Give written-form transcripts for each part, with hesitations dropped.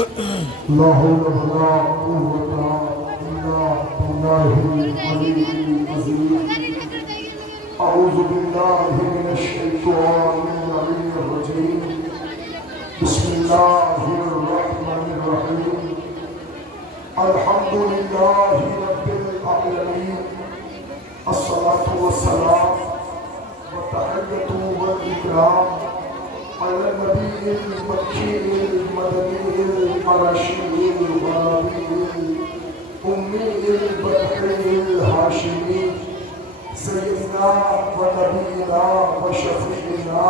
لا حول ولا قوة إلا بالله العلي العظيم. أعوذ بالله من الشيطان اللعين الرجيم. بسم الله الرحمن الرحيم. الحمد لله رب العالمين. الصلاة والسلام والتحية والإكرام على النبي المكي المدني القرشي الغربي الأمي البدحي الهاشمي سيدنا ونبينا وشفيعنا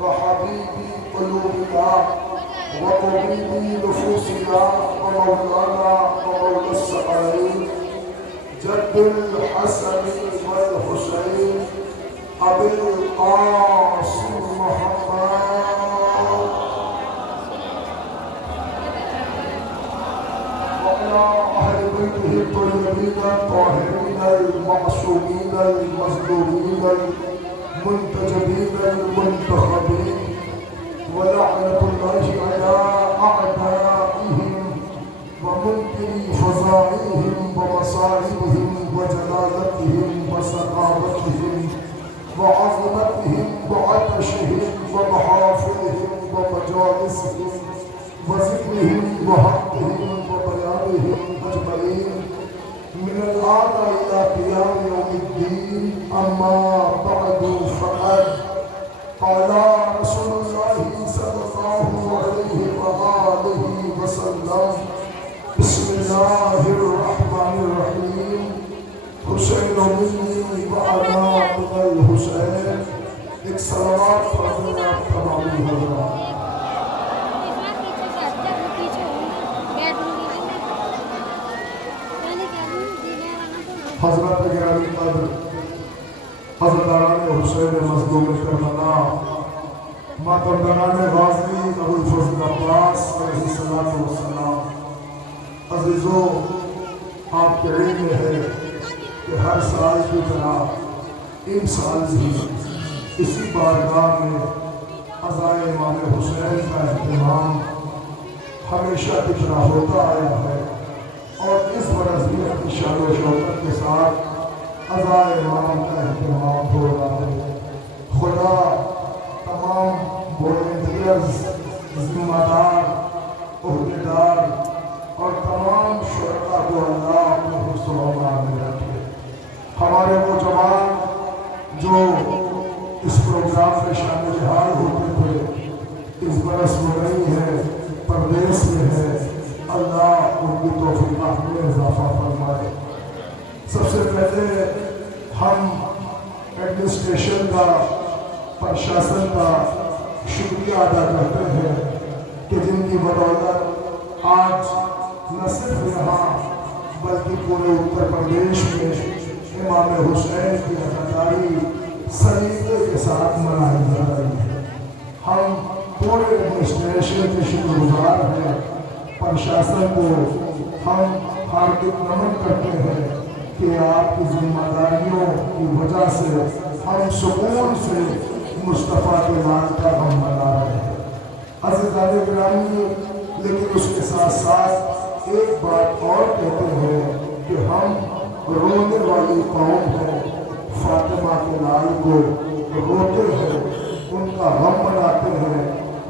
وحبيب قلوبنا وطبيب نفوسنا ومولانا ومولى الثقلين جد الحسن والحسين أبي القاسم محمد وعلى أهل بيته الطيبين الطاهرين المعصومين المظلومين المنتجبين المنتخبين ولعنة الله على أعدائهم ومنكر فظائعهم ومصائبهم وجلالتهم وسخاوتهم وعظمتهم وعطشهم ومحافلهم ومجالسهم وذكرهم وحقهم وبيانهم أجمعين من الآن إلى قيام يوم الدين. أما بعد فقد قال رسول الله صلى الله عليه وآله وسلم بسم الله الرحمن الرحيم. حسین منی وعنا من الحسین. ایک صلوات پڑھنے آپ تمامی حضرات. حضرت گرامی قدر حضرتان حسین مظلوم کربلا ماتمداران غازی ابو الفضل عباس علیہ السلام. عزیزو آپ کے علم میں ہے کہ ہر سال کی طرح ان سال بھی اسی بارگاہ میں عزائے امام حسین کا اہتمام ہمیشہ کی طرح ہوتا آیا ہے اور اس برس بھی اپنی شان و شوکت کے ساتھ عزائے امام کا اہتمام ہو رہا ہے. خدا تمام والنٹیئرز ذمہ دار عہدیدار اور تمام شرکاء کو اللہ اپنے حفظ و امان میں رکھے. ہمارے وہ جوان جو اس پروگرام میں شامل حال ہوتے تھے اس برس میں نہیں ہے، پردیس میں ہے، اللہ ان کی توفیقات میں اضافہ فرمائے. سب سے پہلے ہم ایڈمنسٹریشن کا پرشاسن کا شکریہ ادا کرتے ہیں کہ جن کی بدولت آج نہ صرف یہاں بلکہ پورے اتر پردیش میں امام حسین کی عزاداری سلیقے کے ساتھ منائی جا رہی ہے. ہم پورے ایڈمنسٹریشن کے شکر گزار ہیں. پرشاسن کو ہم ہاردک نمن کرتے ہیں کہ آپ کی ذمہ داریوں کی وجہ سے ہم سکون سے مصطفیٰ کے نام کا ہم منا رہے ہیں. عزیزان گرامی، لیکن اس کے ساتھ ساتھ ایک بات اور کہتے ہیں کہ ہم رونے والی قوم ہیں. فاطمہ کے لال کو روتے ہیں، ان کا غم مناتے ہیں،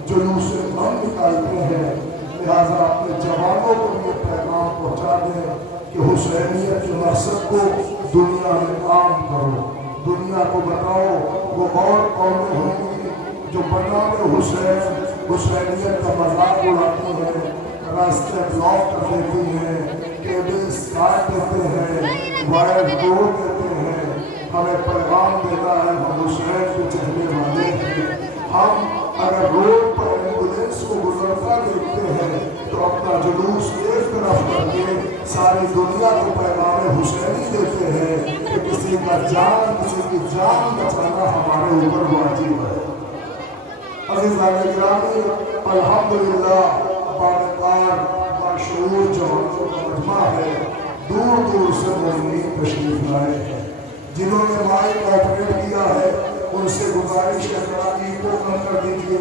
جلوس غم نکالتے ہیں. لہٰذا اپنے جوانوں کو یہ پیغام پہنچا دیں کہ حسینیت کے مقصد کو دنیا میں عام کرو. دنیا کو بتاؤ وہ اور قومیں ہوں گی جو بنام حسین حسینیت کا مذاق اڑاتی ہیں، راستے بلاک کر دیتی ہیں، کیبلز کاٹ دیتے ہیں، وائر توڑ دیتے ہیں. ہمیں پیغام دینا ہے ہم حسین کے چہرے والے ہیں. ہم اگر روڈ پر ایمبولینس کو گزرتا دیکھتے ہیں تو اپنا جلوس ایک طرف کر کے ساری دنیا کو پیغام حسینی دیتے ہیں کہ کسی کی جان بچانا ہمارے اوپر واجب ہے. عزیزان گرامی، الحمدللہ باوقار باشعور جوانوں کا مجمع ہے. دور دور سے مومنین تشریف لائے ہیں. جنہوں نے مائک آپریٹ کیا ہے ان سے گزارش ہے کہ ایکو کم کر دیجئے،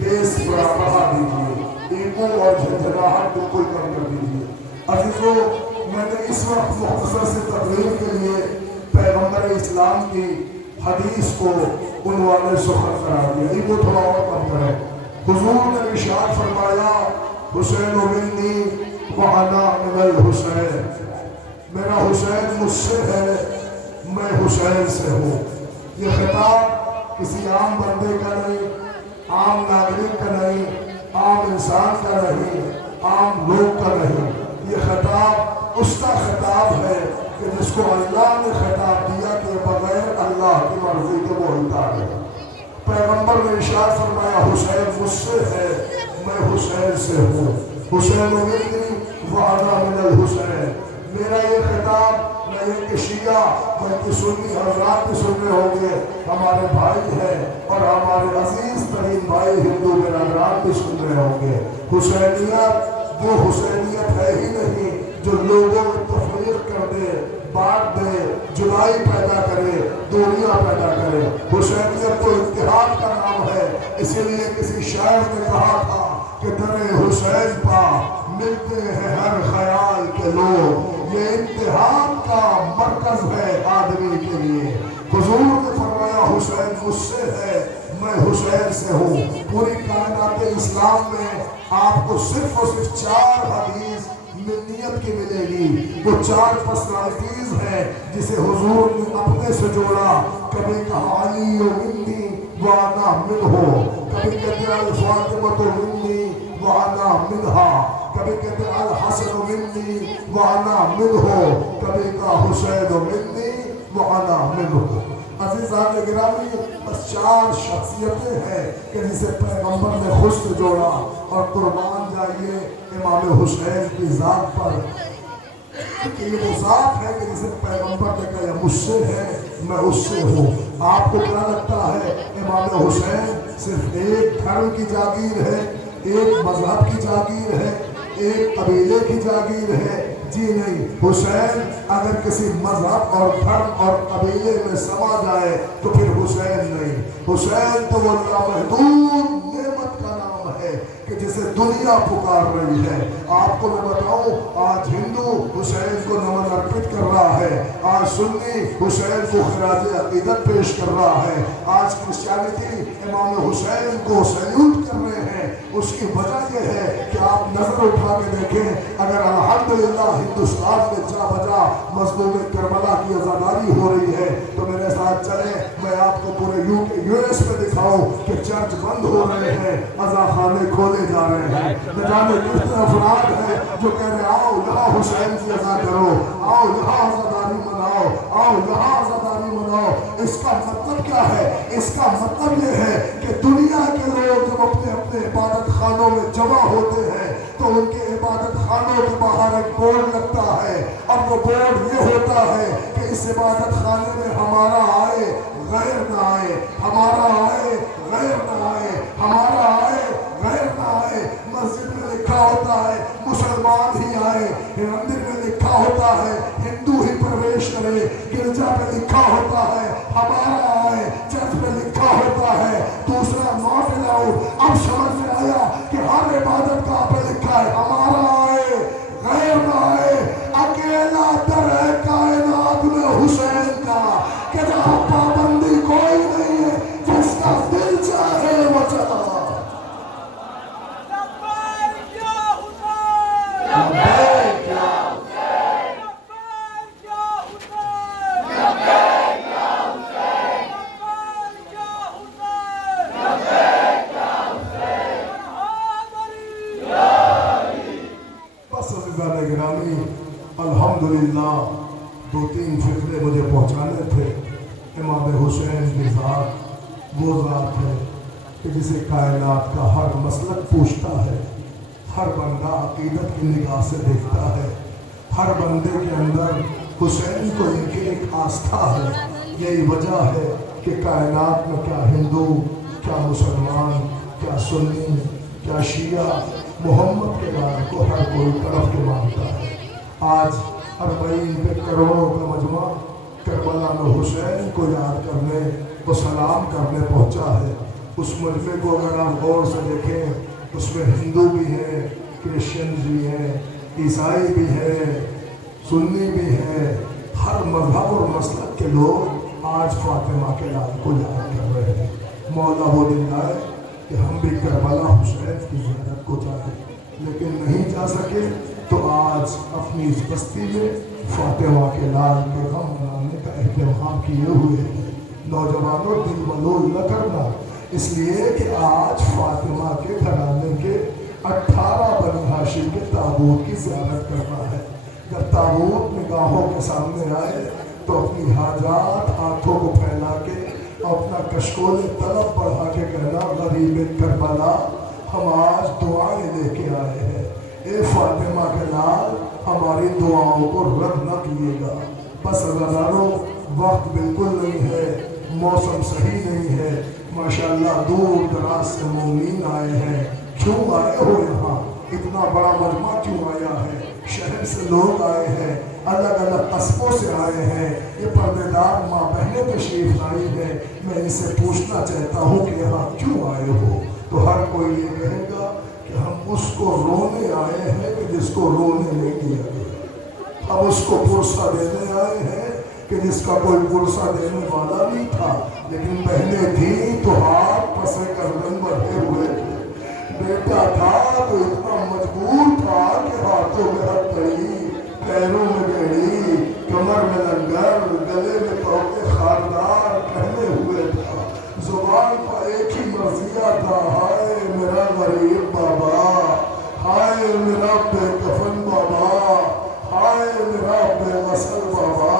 بیس بڑا بڑھا دیجئے. ایکو گفتگو اور جھنجھلاہٹ بالکل کم کر دیجیے۔ عزیزو، میں نے اس وقت مختصر سے تقریر کے لیے پیغمبر اسلام کی حدیث کو عنوان سخن قرار دیا، یہ کو تھوڑا اور کم کریں۔ حضور نے ارشاد فرمایا حسین منی وأنا من الحسین، میرا حسین مجھ سے ہے، میں حسین سے ہوں۔ یہ خطاب کسی عام بندے کا نہیں، عام ناگرک کا نہیں، عام انسان کا نہیں، عام لوگ کا نہیں، یہ خطاب اس کا خطاب ہے کہ جس کو اللہ نے خطاب دیا کہ بغیر اللہ کی مرضی کے وہ انکار ہے۔ پیغمبر نے ارشاد فرمایا حسین مجھ سے ہے، میں حسین سے ہوں۔ حسین منی وأنا من الحسین، میرا یہ خطاب نہ یہ کہ شیعہ بلکہ سنی حضرات بھی سن رہے ہوں گے، ہمارے بھائی ہیں اور ہمارے عزیز ترین بھائی ہندو برادران بھی سن رہے ہوں گے۔ حسینیت وہ حسینیت ہے ہی نہیں جو لوگوں میں تفریق کر دے، بانٹ دے، جدائی پیدا کرے، دوریاں پیدا کرے۔ حسینیت تو اتحاد کا نام ہے، اسی لیے کسی شاعر نے کہا تھا کہ در حسین پا ملتے ہیں ہر خیال کے لوگ، یہ اتحاد کا مرکز ہے آدمی کے لیے۔ حضور نے فرمایا حسین مجھ سے ہے، میں حسین سے ہوں۔ پوری کائنات اسلام میں آپ کو صرف اور صرف 4 حدیث منیت کی ملے گی۔ وہ 4 پرسنالٹیز ہیں جسے حضور نے اپنے سے جوڑا۔ کبھی کہا علی منی وأنا منہ، کبھی کہتے الفاطمہ منی وأنا منہا، کبھی کہتے الحسن منی وأنا منہ، کبھی کہا حسین منی وأنا منہ۔ عزیزان گرامی، بس 4 شخصیتیں ہیں کہ جسے پیغمبر نے خود سے جوڑا، اور قربان جائیے امام حسین کی ذات پر کہ یہ وہ ذات ہے کہ جسے پیغمبر نے کہا مجھ سے ہے، میں اس سے ہوں۔ آپ کو کیا لگتا ہے امام حسین صرف ایک دھرم کی جاگیر ہے، ایک مذہب کی جاگیر ہے، ایک قبیلے کی جاگیر ہے؟ جی نہیں، حسین اگر کسی مذہب اور دھرم اور قبیلے میں سما جائے تو پھر حسین نہیں۔ حسین تو وہ لامحدود نعمت کا نام ہے کہ جسے دنیا پکار رہی ہے۔ آپ کو میں بتاؤں، آج ہندو حسین کو نمن ارپت کر رہا ہے، آج سنی حسین کو خراج عقیدت پیش کر رہا ہے، آج کرسچینٹی امام حسین کو سیلوٹ کر رہے ہیں۔ اس کی وجہ یہ ہے کہ آپ نظر اٹھا کے دیکھیں، اگر الحمدللہ ہندوستان میں جا بجا مظلوم کربلا کی عزاداری ہو رہی ہے تو میرے ساتھ چلیں، میں آپ کو پورے یو ایس میں دکھاؤں کہ چرچ بند ہو رہے ہیں، عزا خانے کھولے جا رہے ہیں۔ نہ جانے کتنے افراد ہیں جو کہہ رہے آؤ یہاں حسین کی عزا کرو، آؤ یہاں عزاداری مناؤ، آؤ یہاں عزاداری مناؤ۔ اس کا مطلب کیا ہے؟ اس کا مطلب یہ ہے کہ دنیا کے لوگ جب اپنے اپنے عبادت خانوں میں جمع ہوتے ہیں تو ان کے عبادت خانوں کے باہر ایک بورڈ لگتا ہے، اور وہ بورڈ یہ ہوتا ہے کہ اس عبادت خانے میں ہمارا آئے غیر نہ آئے، ہمارا آئے غیر نہ آئے، ہمارا آئے غیر نہ آئے۔ مسجد میں لکھا ہوتا ہے مسلمان ہی آئے، مندر میں لکھا ہوتا ہے ہندو ہی پرویش کرے، گرجا پہ لکھا ہوتا ہے ہمارا آئے، چرچ میں لکھا ہوتا ہے دوسرا ناٹ الاؤڈ۔ اب سمجھ میں آیا کہ ہر عبادت کا پہ لکھا ہے ہمارا آئے غیر نہ آئے۔ اکیلا در ہے کائنات میں حسین کا کہ جہاں پابندی کوئی نہیں ہے، جس کا دل چاہے وہ چلا۔ الحمدللہ 2-3 فکرے مجھے پہنچانے تھے۔ امام حسین کی ذات وہ ذات ہے کہ جسے کائنات کا ہر مسلک پوچھتا ہے، ہر بندہ عقیدت کی نگاہ سے دیکھتا ہے، ہر بندے کے اندر حسین کو لے کے ایک آستھا ہے۔ یہی وجہ ہے کہ کائنات میں کیا ہندو، کیا مسلمان، کیا سنی، کیا شیعہ، محمد کے نام کو ہر کوئی طرف کے مانتا ہے۔ آج 40 پہ کروڑوں کا مجمع کربلا میں حسین کو یاد کرنے و سلام کرنے پہنچا ہے۔ اس مجمع کو اگر آپ غور سے دیکھیں، اس میں ہندو بھی ہیں، کرسچنز بھی ہیں، عیسائی بھی ہیں، سنی بھی ہیں، ہر مذہب اور مسلک کے لوگ آج فاطمہ کے لال کو یاد کر رہے ہیں۔ مولا وہ دن آئے کہ ہم بھی کربلا حسین کی زیارت کو جائیں، لیکن نہیں جا سکے تو آج اپنی اس بستی میں فاطمہ کے لال کے غم منانے کا اہتمام کیے ہوئے ہیں۔ نوجوانوں دل ملول نہ کرنا، اس لیے کہ آج فاطمہ کے گھرانے کے 18 بنی ہاشم کے تابوت کی زیارت کرنا ہے۔ جب تابوت نگاہوں کے سامنے آئے تو اپنی حاجات ہاتھوں کو پھیلا کے اپنا کشکول طلب بڑھا کے کہنا، غریب کربلا ہم آج دعائیں لے کے آئے ہیں، اے فاطمہ کے لال ہماری دعاؤں کو رد نہ کیے گا۔ بس عزیزانو، وقت بالکل نہیں ہے، موسم صحیح نہیں ہے، ماشاءاللہ دور دراز سے مومنین آئے ہیں۔ کیوں آئے ہو یہاں؟ اتنا بڑا مجمع کیوں آیا ہے؟ شہر سے لوگ آئے ہیں، الگ الگ قصبوں سے آئے ہیں، یہ پردے دار ماں بہنیں تشریف لائی ہیں۔ میں ان سے پوچھنا چاہتا ہوں کہ یہاں کیوں آئے ہو؟ تو ہر کوئی یہ کہے گا کہ ہم اس کو رونے آئے ہیں کہ جس کو رونے نہیں دیا گیا، ہم اس کو پرسہ دینے آئے ہیں کہ جس کا کوئی پرسہ دینے والا نہیں تھا، لیکن بہنیں تھیں تو ہاتھ پسے گردن بڑھے ہوئے تھے، بیٹا تھا تو اتنا مجبور تھا کہ ہاتھوں میں ہتھ پڑی، پیروں میں گھڑی، کمر میں لنگر، گلے میں توقع خاردار پہنے ہوئے تھا، زبان پر ایک ہی مرضیہ تھا، ہائے میرا غریب بابا، ہائے میرا بے کفن بابا، ہائے میرا بے غسل بابا۔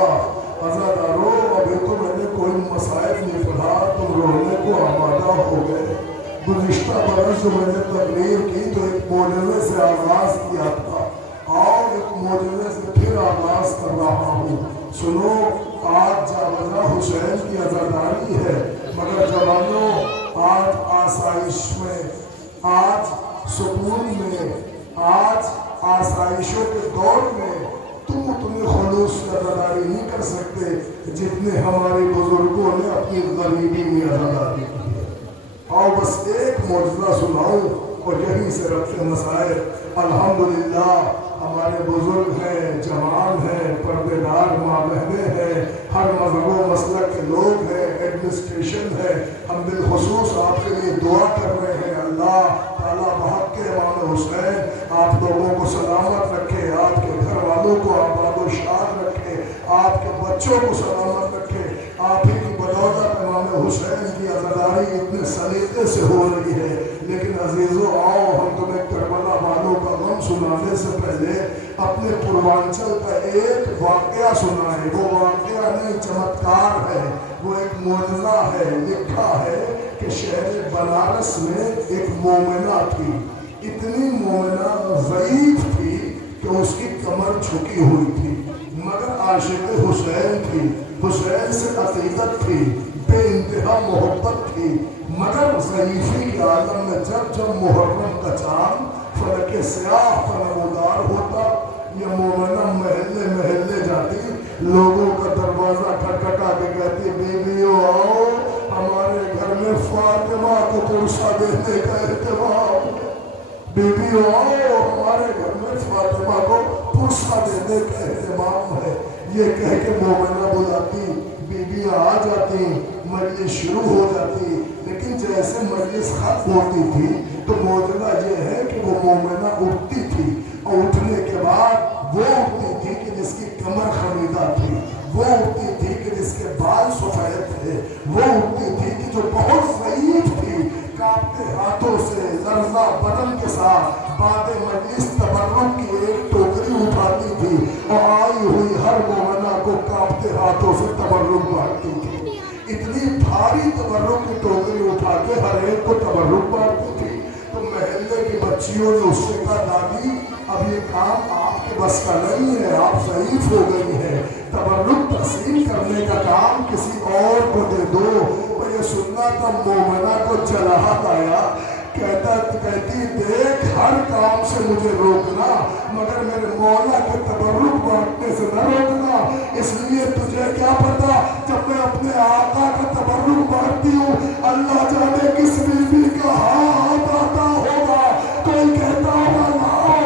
عزادارو، ابھی تو میں نے کوئی مصائب نہیں پڑھا، تم رونے کو آمادہ ہو گئے۔ گزشتہ برس جو میں نے تقریر کی تو ایک معجزے سے آغاز کیا تھا، اور ایک معجزے سے پھر آغاز کر رہا ہوں۔ سنو، آج جاوزہ حسین کی عزاداری ہے، مگر جوانوں آج آسائش میں، آج سکون میں، آج آسائشوں کے دور میں تم اتنے خلوص سے عزاداری نہیں کر سکتے جتنے ہمارے بزرگوں نے اپنی غریبی میں عزاداری کی ہے۔ آؤ بس ایک معجزہ سناؤں اور یہیں سے رفع مسائل۔ الحمدللہ ہمارے بزرگ ہیں، جوان ہیں، پردے دار ماں بہنیں ہیں، ہر مذہب و مسلک کے لوگ ہیں، ایڈمنسٹریشن ہے، ہم بالخصوص آپ کے لیے دعا کر رہے ہیں۔ اللہ تعالیٰ بحق کے امام حسین آپ لوگوں کو سلامت رکھے، آپ کے گھر والوں کو آباد و شاد رکھے، آپ کے بچوں کو سلامت رکھے۔ آپ ہی کی بدولت امام حسین کی عزاداری اتنے سلیقے سے ہو رہی ہے۔ لیکن عزیزو، آؤ ہم تمہیں کربلا والوں کا غم سنانے سے پہلے اپنے پوروانچل کا ایک واقعہ سنائیں۔ وہ واقعہ نہیں، چمتکار ہے، وہ ایک معجزہ ہے۔ لکھا ہے کہ شہر بنارس میں ایک مومنہ تھی، اتنی مومنہ ضعیف تھی کہ اس کی کمر جھکی ہوئی تھی، مگر عاشق حسین تھی، حسین سے عقیدت تھی، بے انتہا محبت تھی، مگر ضعیفی کے عالم میں جب محرم کا چاند فلک سیاہ پر نمودار ہوتا، یہ مومنہ محلے محلے جاتی، لوگوں کا دروازہ کھٹکھٹا کے کہتی، بیویوں آؤ، ہمارے گھر میں فاطمہ کو پرسہ دینے کا اہتمام، بیویوں آؤ، ہمارے گھر میں فاطمہ کو پرسہ دینے کا اہتمام ہے۔ یہ کہہ کے مومنہ بلاتی، بیویاں آ جاتی، مجلس شروع ہو جاتی، لیکن جیسے مجلس ختم ہوتی تھی تو معجزہ یہ ہے کہ وہ مومنہ اٹھتی تھی، اور اٹھنے کے بعد وہ اٹھتی تھی کہ جس کی کمر خمیدہ تھی، وہ اٹھتی تھی کہ جس کے بال سفید تھے، وہ اٹھتی تھی کہ جو بہت ضعیف تھی، کانپتے ہاتھوں سے لرزہ بدن کے ساتھ بعد مجلس تبرک کی ایک ٹوکری اٹھاتی تھی، اور آئی ہوئی ہر مومنہ کو کانپتے ہاتھوں سے تبرک بانٹتی تھی۔ اتنی بھاری تبرک کی ٹوکری اٹھا کے ہر ایک کو تبرک بانٹتی تھی۔ تو محلے کی بچیوں نے اس سے کہا، دادی اب یہ کام آپ کے بس کا نہیں ہے، آپ ضعیف ہو گئی ہیں، تبرک تقسیم کرنے کا کام کسی اور کو دے دو۔ اور یہ سننا تھا، مومنہ کو چلاہٹ آیا، کہتی دیکھ ہر کام سے مجھے روکنا، مگر میرے مولا کے تبرک بانٹنے سے نہ روکنا، اس لیے تجھے کیا پتا، جب میں اپنے آقا کا تبرک بانٹتی ہوں، اللہ جانے کس بیوی کا ہاتھ آتا ہوگا، کوئی کہتا ہوگا لاؤ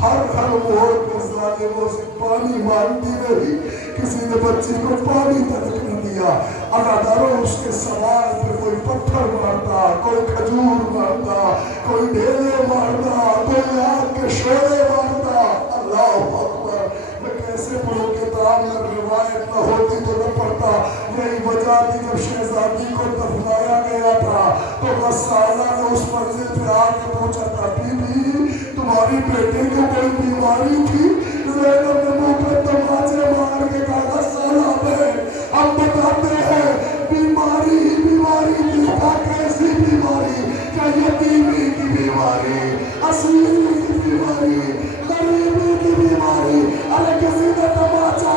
ہر موڑ پر ظالموں سے پانی مانگتی رہی، کسی نے بچی کو پانی تک نہ دیا۔ عزاداروں اس کے سوال پہ کوئی پتھر مارتا، کوئی کھجور مارتا، کوئی ڈھیلے مارتا، کوئی آگ کے شعلے مارتا۔ اللہ اکبر! میں کیسے پڑھوں کتاب یا روایت نہ ہوتی تو نہ پڑھتا۔ یہی وجہ تھی جب شہزادی کو دفنایا گیا تھا تو غسالہ نے اس منزل پہ آ کے پوچھا تھا، بی بی تمہاری بیٹے کو کوئی بیماری تھی؟ زینب نے منہ پہ تماچے مار کے کہا، غسالہ بہن ہم بتاتے ہیں بیماری ہی بیماری تھی۔ کہا کیسی بیماری؟ کیا یتیمی کی بیماری، اسیری کی بیماری، غریبی کی بیماری؟ ارے کسی نے تماچا،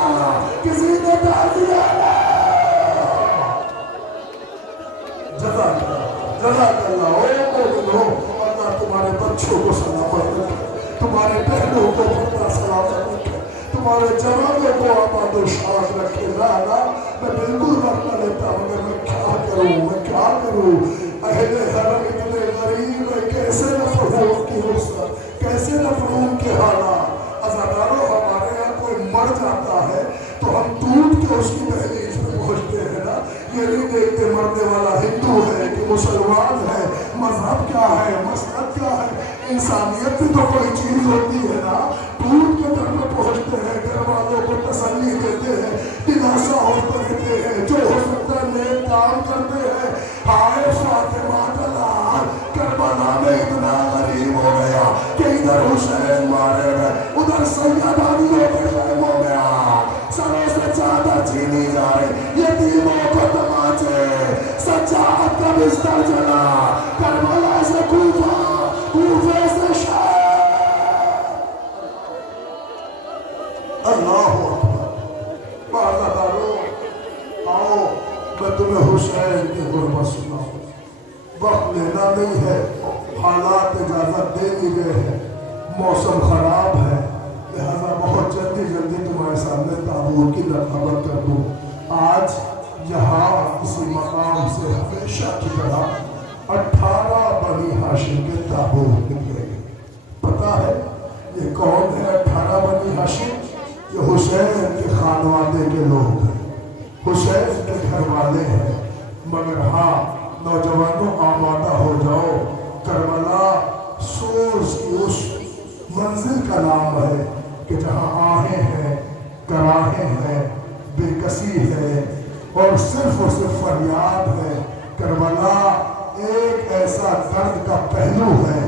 کسی نے دیا۔ جزاک اللہ اللہ تمہارے بچوں کو سلامت رکھے، تمہارے بہنوں کو پردہ سلامت رکھے، تمہارے جوانوں کو آباد و شاد رکھے۔ لا میں بالکل وقت نہ لیتا مگر میں کیا کروں؟ اہل حرم اتنے غریب ہے، کیسے نہ پڑھوں ان کی حسن، کیسے نہ پڑھوں ان کے حالات۔ عزاداروں ہمارے یہاں کوئی مر جاتا ہے تو ہم ٹوٹ کے اس کی دہلیز پہ پہنچتے ہیں نا، یہ نہیں دیکھتے مرنے والا ہندو ہے کہ مسلمان ہے، مذہب کیا ہے، مسلک کیا ہے۔ انسانیت بھی تو کوئی چیز ہوتی ہے نا۔ ٹوٹ کے در میں پہنچتے ہیں، گھر والوں کو تسلی دیتے ہیں، دلاسا ہوتا دیتے ہیں، جو ہو سکتا ہے نیک کام کرتے ہیں۔ ہائے فاطمہ کا لال کربلا میں اتنا غریب ہو گیا کہ ادھر حسین مارے گئے، ادھر سیدانیوں کے خیموں میں سروں سے چادر چھینی جائے، یتیموں کو تماچے، سجاد کا بستر جلا، کربلا سے کوفہ، کوفے سے شام۔ اللہ اکبر! عزاداروں آؤ میں تمہیں حسین کی غربت سناؤں۔ وقت لینا نہیں ہے، حالات اجازت دے دی گئے ہیں، موسم خراب ہے، لہذا بہت جلدی تمہارے سامنے تابوت کی رقابت کر دوں۔ آج یہاں اسی مقام سے ہمیشہ کی طرح 18 بنی ہاشم کے تابوت نکلے گے۔ پتا ہے یہ کون ہے 18 بنی ہاشم؟ یہ حسین کے خانوادے کے لوگ ہیں، حسین کے گھر والے ہیں۔ مگر ہاں نوجوانوں آمادہ ہو جاؤ، کربلا سوز کی اس منزل کا نام ہے کہ جہاں آہیں ہیں، گراہیں ہیں، بے کسی ہے اور صرف فریاد ہے۔ کربلا ایک ایسا درد کا پہلو ہے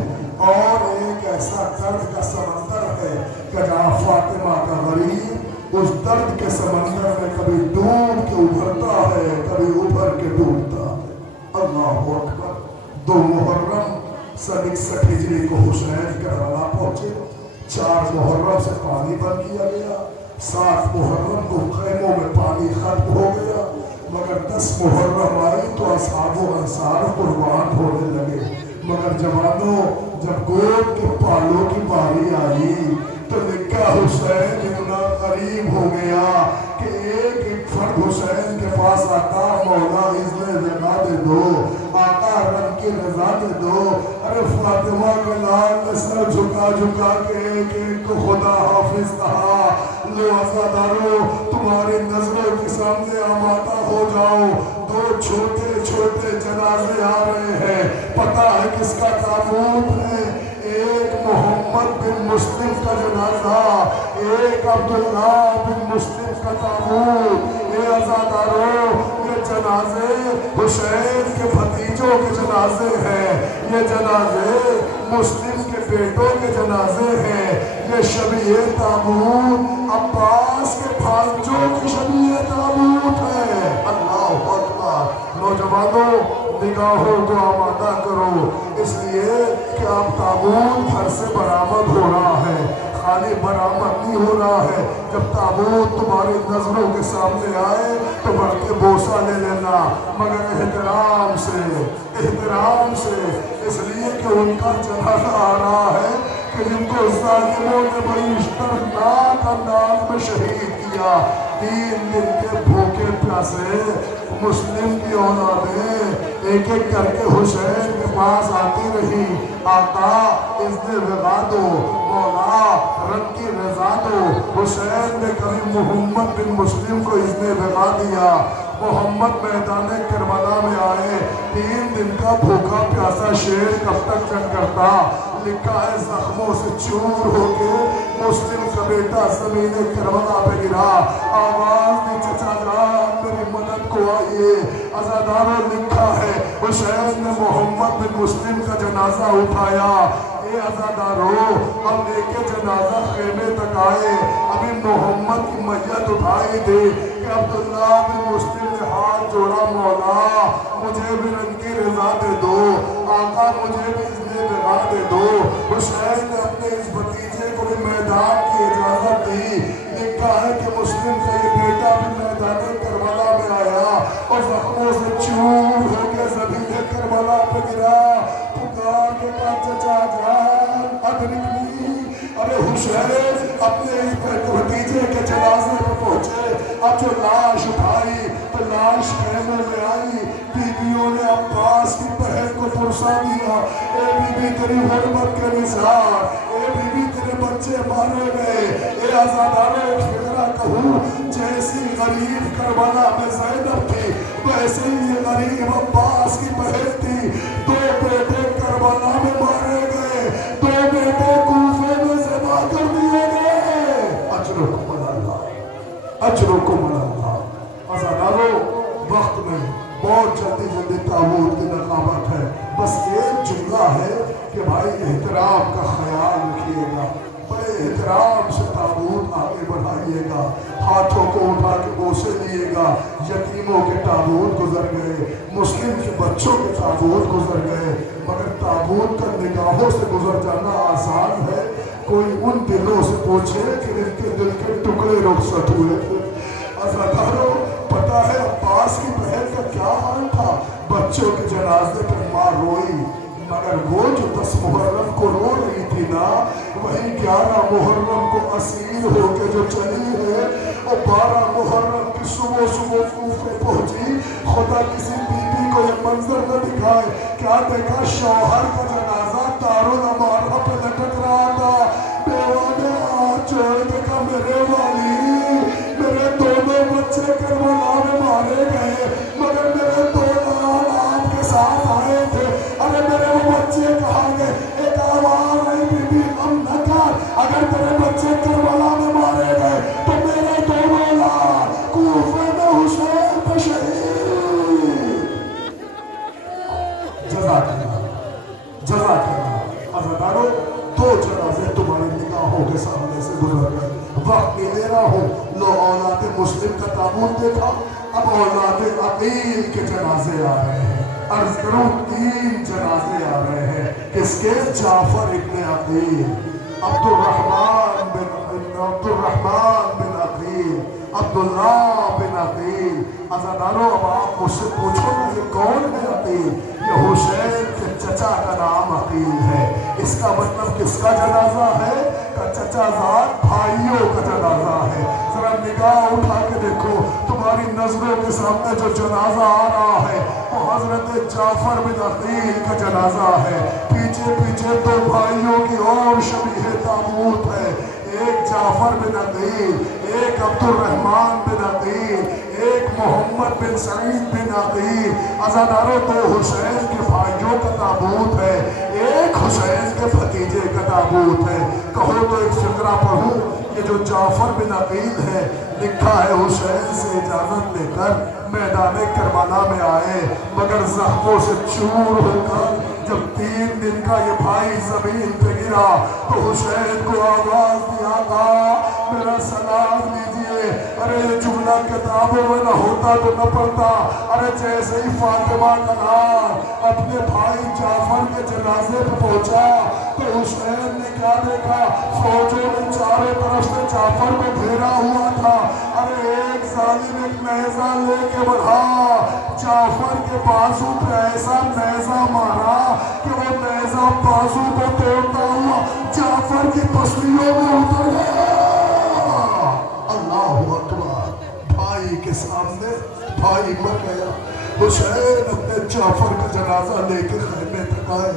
اور ایک ایسا درد کا سمندر ہے کہ جہاں فاطمہ کا غریب اس درد کے سمندر میں کبھی ڈوب کے ابھرتا ہے، کبھی ابھر کے ڈوبتا ہے۔ اللہ اکبر! 2 محرم سن 61 ہجری کو حسین کربلا پہنچے، 4 محرم سے پانی بند کیا گیا، 7 محرم کو خیموں میں پانی ختم ہو گیا، مگر 10 محرم آئی تو اصحاب و انصار قربان ہونے لگے۔ مگر جوانوں جب گود کے پالوں کی باری آئی تو لکھا حسین اتنا قریب ہو گیا کہ ایک فرد حسین کے پاس آتا، مولا اذن وقا دے دو، آقا رب کی رضا دے دو۔ ارے فاطمہ کے لال نے سر جھکا کے ایک کو خدا حافظ کہا۔ لو عزادارو تمہاری نظروں کے سامنے آمادہ ہو جاؤ، 2 چھوٹے جنازے آ رہے ہیں۔ پتہ ہے کس کا تابوت ہے؟ ایک محمد بن مسلم کا جنازہ، ایک عبداللہ بن مسلم کا تابوت۔ اے عزادارو یہ جنازے حسین کے بھتیجوں کے جنازے ہیں، یہ جنازے مسلم کے بیٹوں کے جنازے ہیں، یہ شبیہ تابوت عباس کے بھانجوں کی شبیہ تابوت ہے۔ اللہ اکبر! نوجوانوں نگاہوں کو آمادہ کرو، اس لیے کہ اب تابوت گھر سے برآمد ہو رہا ہے، خالی برآمد نہیں ہو رہا ہے۔ جب تابوت تمہاری نظروں کے سامنے آئے تو بڑھ کے بوسہ لے لینا، مگر احترام سے، اس لیے کہ ان کا جنازہ آ رہا ہے کہ جن کو ظالموں نے بڑی شرمناک انداز میں شہید کیا۔ 3 دن کے بھوکے پیاسے مسلم کی اولادیں ایک کر کے حسین کے پاس آتی رہی، آقا اذن وقا دو، مولا رب کی رضا دو۔ حسین نے کبھی محمد بن مسلم کو اذن بغا دیا۔ محمد میدان کربلا میں آئے، 3 دن کا بھوکا پیاسا شیر کب تک جنگ کرتا؟ لکھا ہے زخموں سے چور ہو کے مسلم کا بیٹا زمین کربلا پہ گرا، آواز دی چچا جان میری مدد کو آئیے۔ عزاداروں لکھا ہے حسین نے محمد بن مسلم کا جنازہ اٹھایا۔ اے عزاداروں اب لے کے جنازہ خیمے تک آئے، ابھی محمد کی میت اٹھائی تھی کہ عبداللہ بن مسلم نے ہاتھ جوڑا، مولا مجھے بھی ان کی رضا دے دو، آقا مجھے بھی اذن بغا دے دو۔ حسین نے اپنے اس بھتیجے کو بھی میدان کی اجازت دی۔ لکھا ہے کہ مسلم کا یہ بیٹا بھی میدان کربلا میں آیا اور زخموں سے چور ہو کے زمین کربلا پہ گرا، پکار کے کہا چچا جان ادرکنی۔ ارے حسین اپنے اس بھتیجے کے جنازے پہ پہنچے، اب جو لاش اٹھائی تو لاش خیمے میں آئی، بیویوں نے عباس کی بہن کو پرسا دیا، اے بی بی تیری غربت کے نثار، اے بی بی تیرے بچے مارے گئے۔ اے آزادانہ ایک فکرہ کہوں، جیسی غریب کربلا میں زینب تھی ویسے ہی یہ غریب عباس کی بہن تھی۔ 2 بیٹے کربلا میں مارے گئے، 2 بیٹے کوفے میں ذبح کر دیے گئے۔ اجرکم اللہ، اجرکم اللہ۔ آزادانوں وقت میں بہت جلدی تابوت کی نقابت ہے، بس ایک جملہ ہے کہ بھائی احترام کا خیال رکھیے گا، بڑے احترام سے تابوت آگے بڑھائیے گا، ہاتھوں کو اٹھا کے بوسے لیے گا۔ یتیموں کے تابوت گزر گئے، مسلم کے بچوں کے تابوت گزر گئے، مگر تابوت کا نگاہوں سے گزر جانا آسان ہے۔ کوئی ان دلوں سے پوچھے کہ ان کے دل کے ٹکڑے رخصت ہوئے تھے۔ عزاداروں پتہ ہے عباس کی بہن کا کیا حال تھا؟ بچوں کے جنازے پر ماں روئی، مگر وہ جو 10 محرم کو رو رہی تھی نا، وہی 11 محرم کو اسیر ہو کے جو چلی ہے، اور 12 محرم کی صبح کوفے پہنچی۔ خدا کسی بی بی کو یہ منظر نہ دکھائے، کیا دیکھا شوہر کا جنازہ دارالامارہ پہ لٹک رہا تھا، بیوہ نے ہاتھ جوڑ کے کہا میرے والی، میرے 2 بچے کربلا میں مارے گئے، مگر میرے 2 لال آپ کے ساتھ آئے تھے، ارے میرے وہ بچے کہاں گئے؟ ایک آواز آئی بی بی غم نہ کر، اگر تیرے بچے کربلا میں مارے گئے تو میرے 2 لال کوفے میں حسین پہ شہید۔ جزاک اللہ، جزاک اللہ۔ عزاداروں 2 جنازے تمہاری نگاہوں کے سامنے سے گزر گئے، وقت نہیں لے رہا ہوں۔ لو اولاد مسلم کا تابوت دیکھا، اب اولاد عقیل کے جنازے آ رہے ہیں۔ عرض کروں 3 جنازے آ رہے ہیں، کس کے؟ جعفر ابن عقیل، عبدالرحمن بن عقیل، عبداللہ بن عقیل۔ عزاداروں اب آپ مجھ سے پوچھو نا یہ کون ہے عقیل؟ یہ حسین کے چچا کا نام عقیل ہے۔ اس کا مطلب کس کا جنازہ ہے؟ کا چچا زاد بھائیوں کا جنازہ ہے۔ ذرا نگاہ اٹھا کے دیکھو، تمہاری نظروں کے سامنے جو جنازہ آ رہا ہے وہ حضرت جعفر بن عقیل کا جنازہ ہے۔ پیچھے پیچھے 2 بھائیوں کی اور شبیہ تابوت ہے، ایک جعفر بن عقیل، ایک عبدالرحمن بن عقیل، ایک محمد بن سعید بن عقیل۔ عزاداروں 2 حسین کے بھائیوں کا تابوت ہے، ایک حسین کے بھتیجے کا تابوت ہے۔ کہو تو ایک فقرہ پڑھوں، یہ جو جعفر بن عقیل ہے، لکھا ہے حسین سے اجازت لے کر میدان کربلا میں آئے، مگر زخموں سے چور ہو کر جب 3 دن کا یہ بھائی زمین پہ گرا تو حسین کو آواز دیا، آقا میرا سلام لیجئے۔ ارے یہ جملہ کتابوں میں نہ ہوتا تو نہ پڑھتا۔ ارے جیسے ہی فاطمہ کا نام اپنے بھائی جعفر کے جنازے پہ پہنچا تو حسین نے کیا دیکھا؟ فوجوں نے چاروں طرف سے جعفر کو گھیرا ہوا تھا۔ ارے ایک ظالم ایک نیزہ لے کے بڑھا، جعفر کے بازو پہ ایسا نیزہ مارا کہ وہ نیزہ بازو کو توڑتا ہوا جعفر کی پسلیوں میں اتر گیا۔ اللہ اکبر! بھائی کے سامنے بھائی مر گیا، حسین اپنے جعفر کا جنازہ لے کے خیمے تک آئے.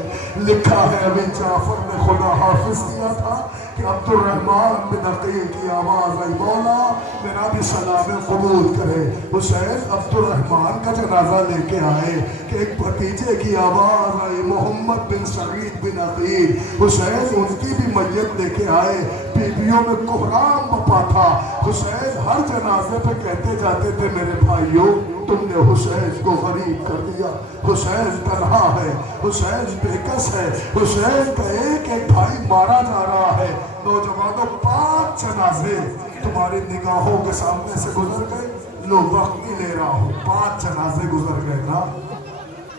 لکھا ہے ابھی جعفر نے خدا حافظ کیا تھا کہ عبد الرحمن بن عقیل کی آواز آئی مولا میرا بھی سلام قبول کرے. حسین عبد الرحمن کا جنازہ لے کے آئے کہ ایک بھتیجے کی آواز آئی محمد بن سعید بن عقیل. حسین ان کی بھی میت لے کے آئے. بیویوں میں کوہرام بپا تھا. حسین ہر جنازے پہ کہتے جاتے تھے میرے بھائیوں تم نے حسین کو غریب کر دیا. حسین تنہا ہے, حسین بے کس ہے, حسین کا ایک ایک بھائی مارا جا رہا ہے. نوجوانوں 5 جنازے تمہاری نگاہوں کے سامنے سے گزر گئے. لو وقت نہیں لے رہا ہوں, 5 جنازے گزر گئے نا.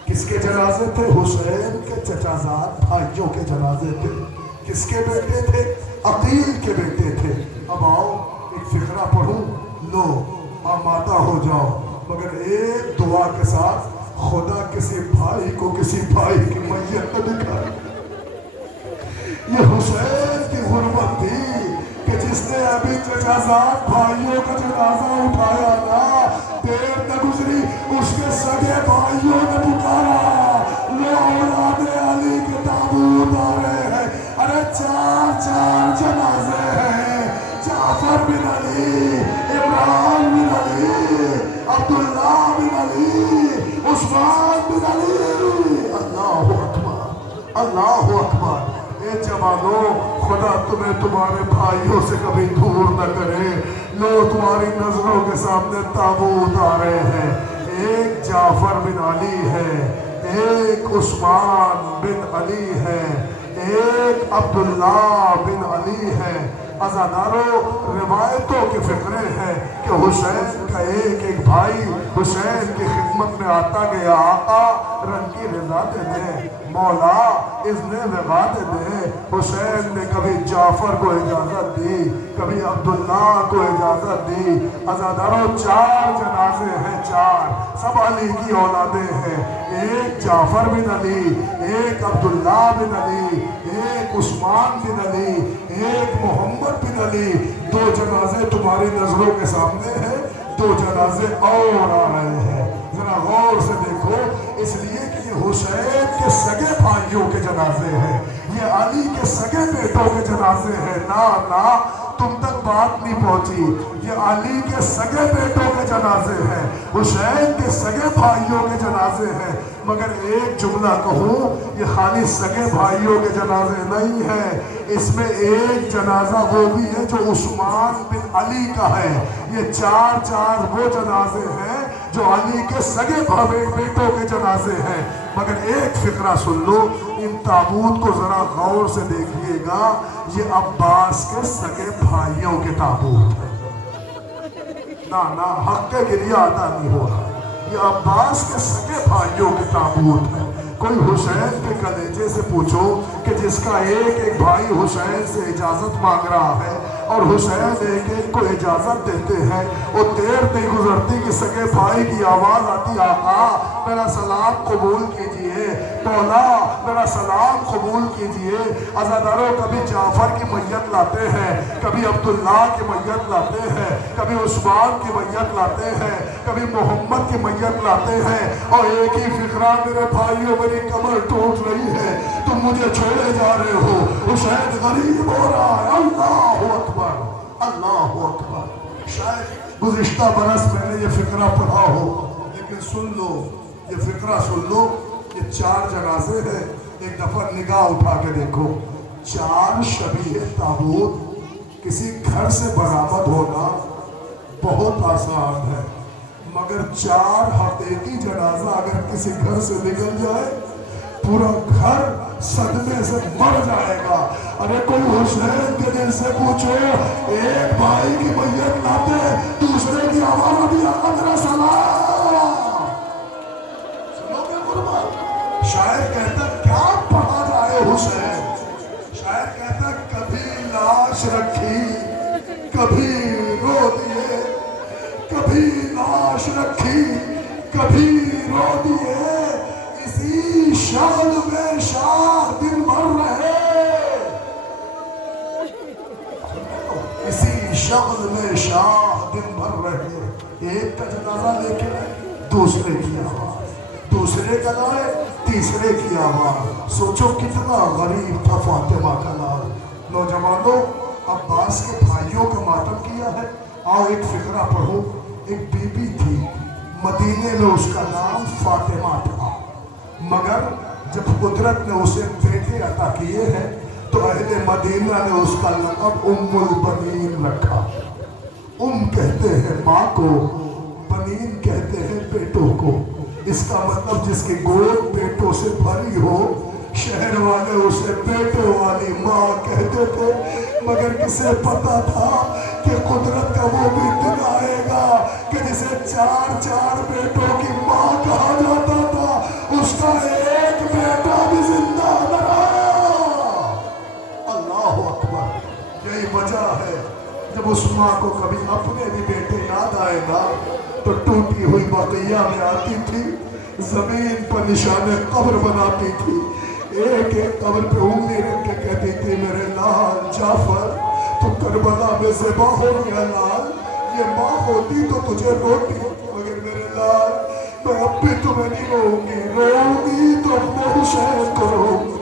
کس کے جنازے تھے؟ حسین کے چچا زاد بھائیوں کے جنازے تھے. کس کے بیٹے تھے؟ عقیل کے بیٹے تھے. اب آؤ ایک فقرہ پڑھوں, لو آمادہ ہو جاؤ, مگر ایک دعا کے ساتھ خدا کسی بھائی کو کسی بھائی کی میت نہ دکھائے. یہ حسین کی غربت تھی کہ جس نے ابھی چچا زاد بھائیوں کا جنازہ اٹھایا نا, دیر نہ گزری اس کے سگے بھائیوں نے پکارا لو اولاد علی کے تابوت آ رہے ہیں. ارے 4 جنازے ہیں, جعفر بن علی, عمران بن علی, عبداللہ بن علی, عثمان بن علی. اللہ اکبر, اللہ اکبر. اے جوانوں خدا تمہیں تمہارے بھائیوں سے کبھی دور نہ کرے. لو تمہاری نظروں کے سامنے تابوت آ رہے ہیں. ایک جعفر بن علی ہے, ایک عثمان بن علی ہے, ایک عبداللہ بن علی ہے. عزاداروں روایتوں کے فقرے ہیں کہ حسین کا ایک ایک بھائی حسین کی خدمت میں آتا گیا. آقا رنگ کی رضا دے دے, مولا اذن وغا دے دے. حسین نے کبھی جعفر کو اجازت دی, کبھی عبداللہ کو اجازت دی. عزاداروں 4 جنازے ہیں, 4 سب علی کی اولادیں ہیں. ایک جعفر بن علی, ایک عبداللہ بن علی, ایک عثمان بن علی, ایک محمد بن علی. 2 جنازے تمہاری نظروں کے سامنے ہیں, 2 جنازے اور آ رہے ہیں. ذرا غور سے دیکھو, اس لیے کہ یہ حسین کے سگے بھائیوں کے جنازے ہیں, یہ علی کے سگے بیٹوں کے جنازے ہیں. نا تم تک بات نہیں پہنچی. یہ علی کے سگے بیٹوں کے جنازے ہیں, حسین کے سگے بھائیوں کے جنازے ہیں. مگر ایک جملہ کہوں, یہ خالی سگے بھائیوں کے جنازے نہیں ہیں, اس میں ایک جنازہ وہ بھی ہے جو عثمان بن علی کا ہے. یہ 4 وہ جنازے ہیں جو علی کے سگے بیٹوں کے جنازے ہیں. مگر ایک فقرہ سن لو, ان تابوت کو ذرا غور سے دیکھیے گا. یہ عباس کے سگے بھائیوں کے تابوت ہیں. نا حق کے لیے ادا نہیں ہو رہا. یہ عباس کے سگے بھائیوں کے تابوت ہیں. کوئی حسین کے کلیجے سے پوچھو کہ جس کا ایک ایک بھائی حسین سے اجازت مانگ رہا ہے اور حسین ایک ایک کو اجازت دیتے ہیں, وہ دیر نہیں گزرتی کہ سگے بھائی کی آواز آتی, آقا میرا سلام قبول کیجئے, مولا میرا سلام قبول کیجئے. عزاداروں کبھی جعفر کی میت لاتے ہیں, کبھی عبداللہ کی میت لاتے ہیں, کبھی عثمان کی میت لاتے ہیں, کبھی محمد کی میت لاتے ہیں, اور ایک ہی فقرہ میرے بھائیوں میری کمر ٹوٹ رہی ہے, تم مجھے چھوڑے جا رہے ہو, حسین غریب ہو رہا ہے. اللہ اکبر, اللہ اکبر. شاید گزشتہ برس میں نے یہ فقرہ پڑھا ہو, لیکن سن لو, یہ فقرہ سن لو. یہ 4 جنازے ہیں, ایک دفعہ نگاہ اٹھا کے دیکھو. 4 شبیہ تابوت کسی گھر سے برآمد ہونا بہت آسان ہے, مگر 4 حقیقی جنازہ اگر کسی گھر سے نکل جائے پورا گھر صدمے سے مر جائے گا. ارے کوئی حسین کے دل سے پوچھو, ایک بھائی کی میت لاتے, دوسرے کی آواز بھی آقا میرا سلام. سنو گے قربان, شاعر کہتا کیا پڑھا جائے حسین. شاعر کہتا کبھی لاش رکھی کبھی رو دیے, کبھی لاش رکھی کبھی رو دیے, اسی شغل میں شاہ دن بھر رہے, اسی شغل میں شاہ دن بھر رہے. ایک کا جنازہ لے کے دوسرے کی آواز, دوسرے کا لائے تیسرے کی آواز. سوچو کتنا غریب تھا فاطمہ کا لال. نوجوانوں عباس کے بھائیوں کا ماتم کیا ہے. آؤ ایک فقرہ پڑھو. ایک بی بی تھی مدینے میں, اس کا نام فاطمہ تھا, مگر جب قدرت نے اسے بیٹے عطا کیے ہیں تو اہل مدینہ نے اس کا لقب ام البنین رکھا. کہتے ہیں ماں کو, بنین کہتے ہیں بیٹوں کو. اس کا مطلب جس کی گود بیٹوں سے بھری ہو, شہر والے اسے بیٹوں والی ماں کہتے تھے. مگر کسے پتا تھا کہ قدرت کا وہ بھی دن آئے گا کہ جسے چار چار بیٹوں کی ماں کہا جاتا تھا, اس کا ایک بیٹا بھی زندہ نہ رہا. اللہ اکبر. یہی وجہ ہے جب اس ماں کو کبھی اپنے بھی بیٹے یاد آئے گا تو ٹوٹی ہوئی بقیہ میں آتی تھی, زمین پر نشان قبر بناتی تھی, ایک ایک قبر پہ انگلی رکھ کے کہتی تھی میرے لال جعفر تو کربلا میں ذبح ہو گیا لال, یہ ماں ہوتی تو تجھے روتی, مگر میرے لال میں اب بھی تمہیں نہیں روؤں گی تو اپنے حسین کو روؤں گی.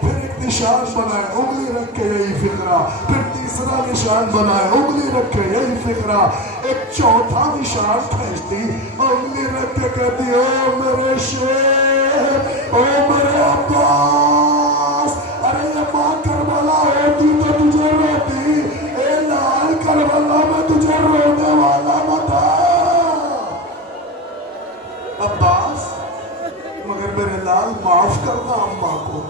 پھر ایک نشان بنائے انگلی رکھ کے یہی فقرہ, پھر تیسرا نشان بنائے انگلی رکھ کے یہی فقرہ, ایک چوتھا نشان کھینچتی انگلی رکھ کے کہتی او میرے شیر, او میرے عباس, ارے یہ ماں کربلا ہوتی تو تجھے روتی, اے لال کربلا میں تجھے رونے والا بتا عباس. مگر میرے لال معاف کرنا اماں کو,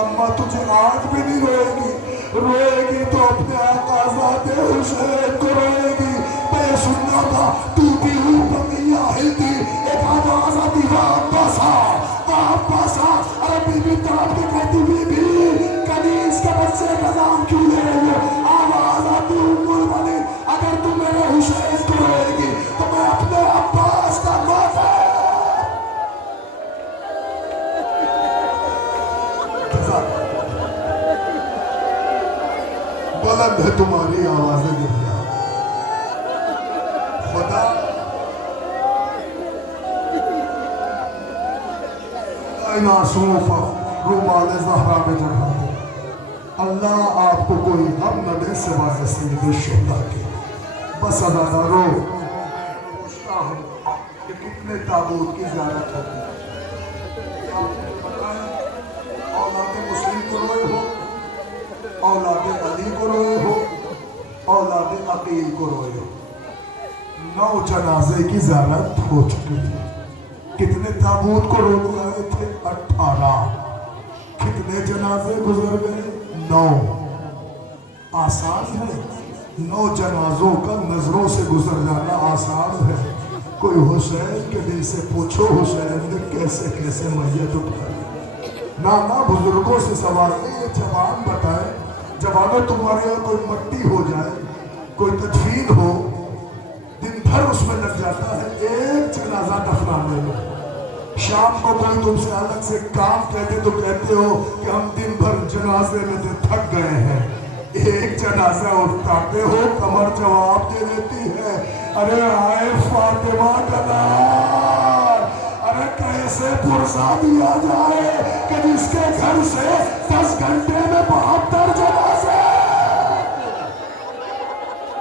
اماں تجھے آج بھی نہیں روئے گی, روئے گی تو اپنے آقازات حسین کو روئے گی. میں سننا تھا ٹوٹی ہوئی بقیہ ہلتی, ایک آواز آتی واپسا واپسا. ارے بی بی تڑپ کے کہتی بی بی کنیز کے بچے کا نام کیوں لے رہی ہو, آواز آتی ام البنین اگر تم میرے حسین کو روئے گی تو میں اپنے عباس کا ماتم. بلند ہے تمہاری آوازیں دنیا, خدا ان آنسوؤں پر رومال زہرا میں چڑھا دے. اللہ آپ کو کوئی غم نہ دے سوائے سید الشہداء کے. بس ادا رو. پوچھتا ہوں کہ کتنے تابوت کی زیارت ہوتی ہے. آپ نے بتایا اولاد مسلم کو روئے ہو, اولاد علی کو روئے ہو, اولاد عقیل کو روئے ہو. 9 جنازے کی زیارت ہو چکی تھی. کتنے تابوت کو رو گئے تھے؟ 18. کتنے جنازے گزر گئے؟ 9. آسان ہے 9 جنازوں کا نظروں سے گزر جانا آسان ہے. کوئی حسین کے دل سے پوچھو حسین نے کیسے کیسے میت اٹھائی. نانا بزرگوں سے سوال نہیں, یہ جوان بتائے. جوانوں تمہارے یہاں کوئی مٹی ہو جائے, کوئی تدفین ہو, دن بھر اس میں لگ جاتا ہے ایک جنازہ دفنانے میں. شام کو کوئی تم سے الگ سے کام کہتے تو کہتے ہو کہ ہم دن بھر جنازے میں سے تھک گئے ہیں. ایک جنازہ اٹھاتے ہو کمر جواب دے دیتی ہے ارے آئے فاطمہ کا لال. ارے کیسے پرسا دیا جائے کہ جس کے گھر سے 10 گھنٹے میں 72 جنازے.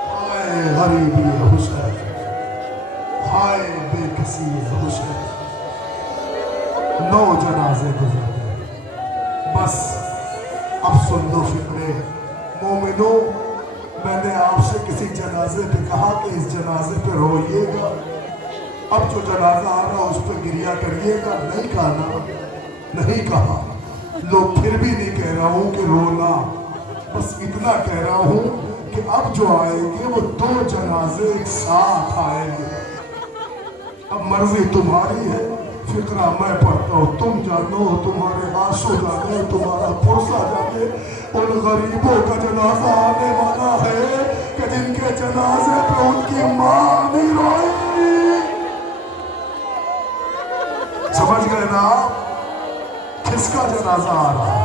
ہائے غریبی حسین, ہائے بے کسی حسین. 9 جنازے گزر گئے. بس اب سن دو فکرے مومنوں, میں نے آپ سے کسی جنازے پہ کہا کہ اس جنازے پہ روئیے گا, اب جو جنازہ آ رہا اس پہ گریہ کریے گا, نہیں کہا نا, نہیں کہا. لوگ پھر بھی نہیں کہہ رہا ہوں کہ رونا, بس اتنا کہہ رہا ہوں کہ اب جو آئیں گے وہ 2 جنازے ایک ساتھ آئیں گے. اب مرضی تمہاری ہے, فقرہ میں پڑھتا ہوں, تم جانو, تمہارے آنسو جانے, تمہارا پرسا جانے. ان غریبوں کا جنازہ آنے والا ہے کہ جن کے جنازے پہ ان کی ماں نہیں روئی. سمجھ گئے نا کس کا جنازہ آ رہا ہے؟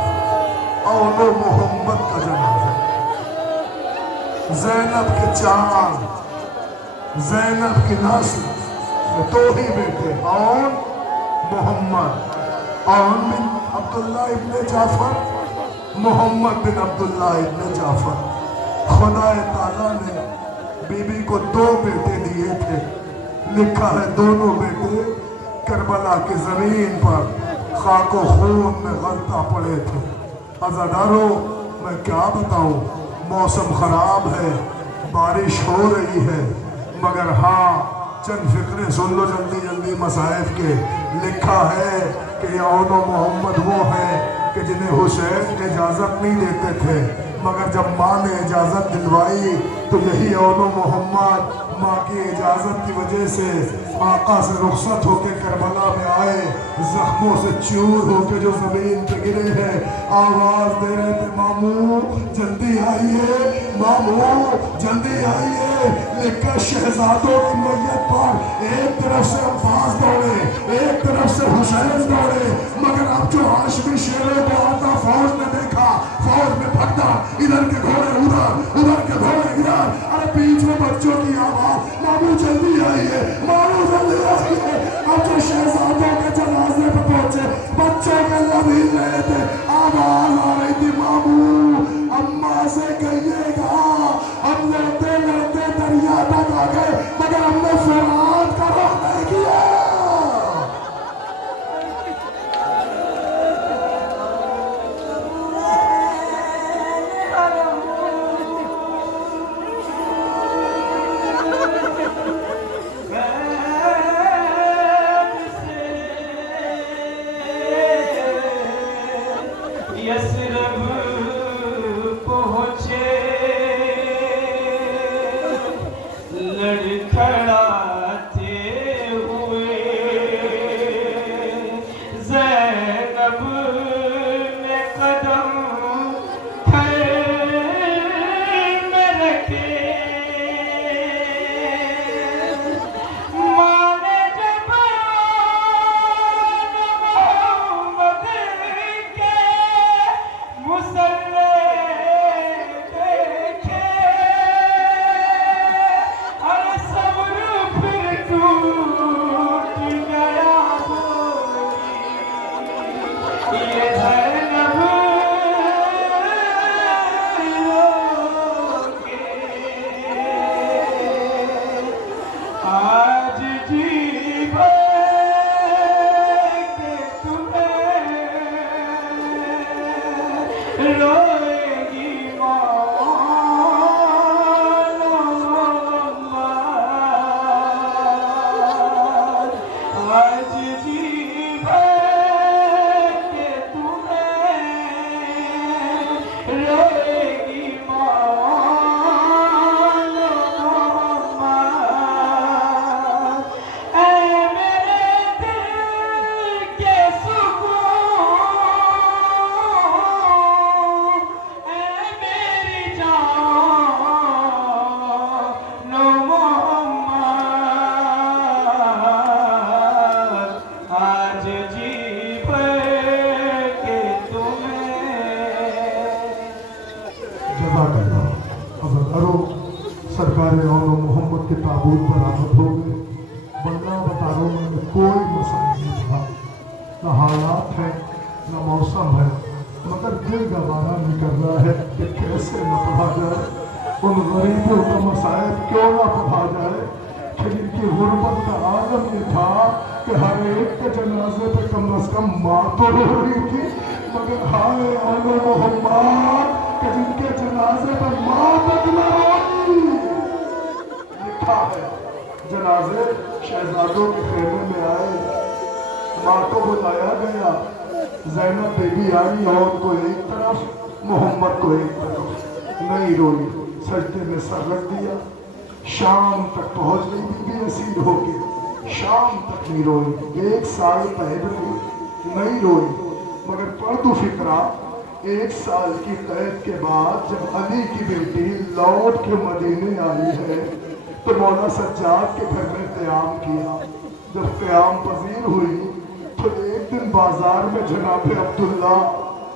اولو محمد کا جنازہ. زینب کے چاند, زینب کی نسل, 2 ہی بیٹے, اور محمد عون بن عبداللہ ابن جعفر محمد بن عبداللہ ابن جعفر خدا تعالیٰ نے بی بی کو 2 بیٹے دیے تھے لکھا ہے دونوں بیٹے کربلا کی زمین پر خاک و خون میں غلطہ پڑے تھے عزادارو میں کیا بتاؤں موسم خراب ہے بارش ہو رہی ہے مگر ہاں چند فکریں سن لو جلدی جلدی مصائف کے لکھا ہے کہ یہ اون و محمد وہ ہیں کہ جنہیں حسین اجازت نہیں دیتے تھے مگر جب ماں نے اجازت دلوائی تو یہی اون و محمد ماں کی اجازت کی وجہ سے آقا سے رخصت ہو کے کربلا میں آئے زخموں سے چور ہو کے جو زمین پہ گرے ہیں آواز دے رہے تھے ماموں جلدی آئیے ماموں جلدی آئیے لکھا شہزادوں کی میت پر ایک طرف سے عباس دوڑے ایک طرف سے حسین دوڑے مگر اب جو ہاشمی شیروں کو آتا فوج نے دیکھا فوج میں بھگتا ادھر کے گھوڑے ادھر کے گھوڑے ادھر ارے بیچ میں بچوں کی آواز ماموں جلدی آئیے ماموں جلدی آئیے اب جو شہزادوں کے جنازے پہ پہنچے بچوں کے لب ہل رہے تھے آواز آ رہی تھی ماموں اماں سے کہیے گا ہم لڑتے لڑتے دریا تک آ گئے مگر ہم نے فرات کا رخ نہیں کیا سرکار اون و محمد کے تابوت برآمد ہو گئے بندہ بطاروں میں کوئی مسئلہ نہیں تھا نہ حالات ہے نہ موسم ہے مگر دل گوارا نہیں کر رہا ہے کہ کیسے نہ پڑھا جائے ان غریبوں کا مسائل کیوں نہ پڑھا جائے کہ ان کی غربت کا عالم یہ تھا کہ ہر ایک کے جنازے پہ کم از کم ماں تو رو رہی تھی مگر ہائے اون و محمد کہ جن کے جنازے پہ ماں تک نہ روئی لکھا ہے جنازے شہزادوں کے خیمے میں آئے ماں کو بلایا گیا زینب بیبی آئی اور کو ایک طرف محمد کو ایک طرف نہیں روئی سجدے میں سر رکھ دیا شام تک پہنچ گئی بی بی اسیر ہو کے شام تک نہیں روئی 1 سال قید رہی نہیں روئی مگر پڑھ تو فکرہ 1 سال کی قید کے بعد جب علی کی بیٹی لوٹ کے مدینے آئی ہے تو مولا سجاد کے گھر میں قیام کیا جب قیام پذیر ہوئی تو ایک دن بازار میں جناب عبداللہ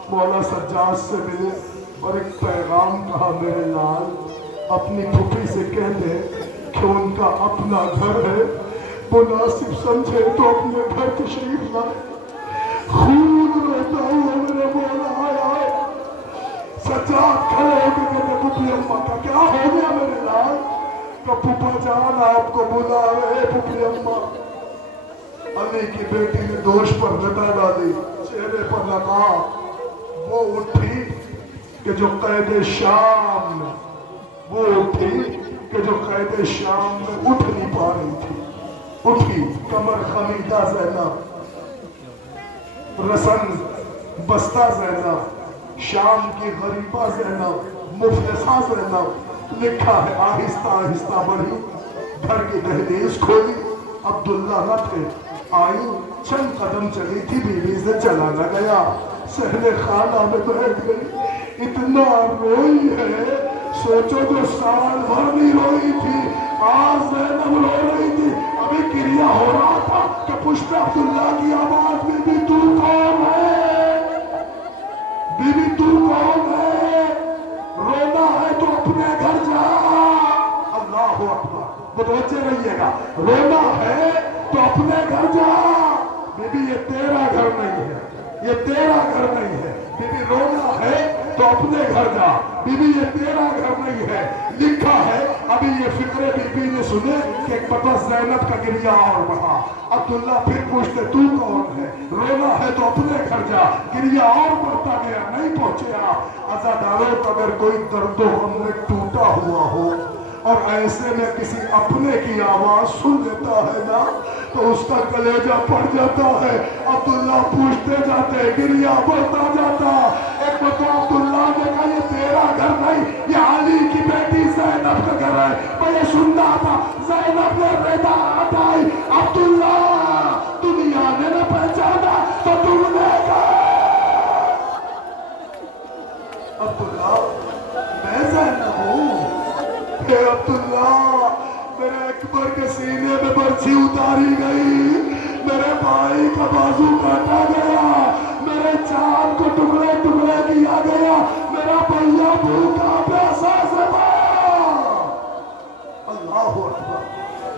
مولا سجاد سے ملے اور ایک پیغام کہا میرے لال اپنی پھوپھی سے کہہ دے کہ ان کا اپنا گھر ہے مناسب سمجھے تو اپنے گھر تشریف لائے. خون روتا ہوا میرے مولا آیا ہے. سجاد کھڑے ہو کے کہتے پھپھی اماں کا کیا ہو گیا میرے لال؟ کہ پھپھا جان آپ کو بلا رہے پھپھی اماں. علی کی بیٹی نے دوش پر لٹا ڈالی, چہرے پر لگا. وہ اٹھی کہ جو قید شام میں, وہ اٹھی کہ جو قید شام میں اٹھ نہیں پا رہی تھی. اٹھی کمر خمیدہ زینب, رسن بستہ زینب, شام کی غریبہ زینب, مفلسہ زینب. لکھا ہے آہستہ آہستہ بڑھی, گھر کی دہلیز کھولی, عبداللہ نہ تھے. آئی چند قدم چلی تھی, بیوی سے چلا نہ گیا. صحن خانہ میں بیٹھ گئی, اتنا روئی ہے سوچو جو سال بھر نہیں روئی تھی آج زینب رو رہی تھی. ابھی کریا ہو رہا تھا کہ پشت عبداللہ کی آواز میں بھی تو کون ہے, بی بی تو کون ہے, رونا ہے تو اپنے گھر جا. اللہ اکبر, متوجہ رہیے گا, رونا ہے تو اپنے گھر جا. بی بی یہ تیرا گھر نہیں ہے, یہ تیرا گھر نہیں ہے. بی بی رونا ہے تو اپنے گھر جا. بی بی یہ تیرا گھر نہیں ہے. لکھا ہے ابھی یہ فکرے بی بی نے سنے کہ پتہ زینب کا گریہ اور بڑھا. عبداللہ پھر پوچھتے تو کون ہے, رونا ہے تو اپنے گھر جا. گریہ اور بڑھتا گیا, نہیں پہنچے آپ. عزاداروں اگر کوئی درد و غم میں ٹوٹا ہوا ہو اور ایسے میں کسی اپنے کی آواز سن لیتا ہے نا تو اس کا کلیجہ پڑ جاتا ہے. عبداللہ پوچھتے جاتے, گریہ بڑھتا جاتا. ایک تو عبداللہ نے کہا یہ تیرا گھر نہیں, یہ علی کی بیٹی زینب کا گھر ہے. میں یہ سننا تھا. زینب نے رضا ہٹائی. عبداللہ دنیا نے نہ پہچانا تو تم نے کہا عبداللہ میں زینب ہوں. اے عبداللہ میرے اکبر کے سینے میں برچھی اتاری گئی, میرے بھائی کا بازو کاٹا گیا, میرے چاند کو ٹکڑے ٹکڑے کیا گیا, میرا بھیا بھوکا پیاسا زبا. اللہ اکبر.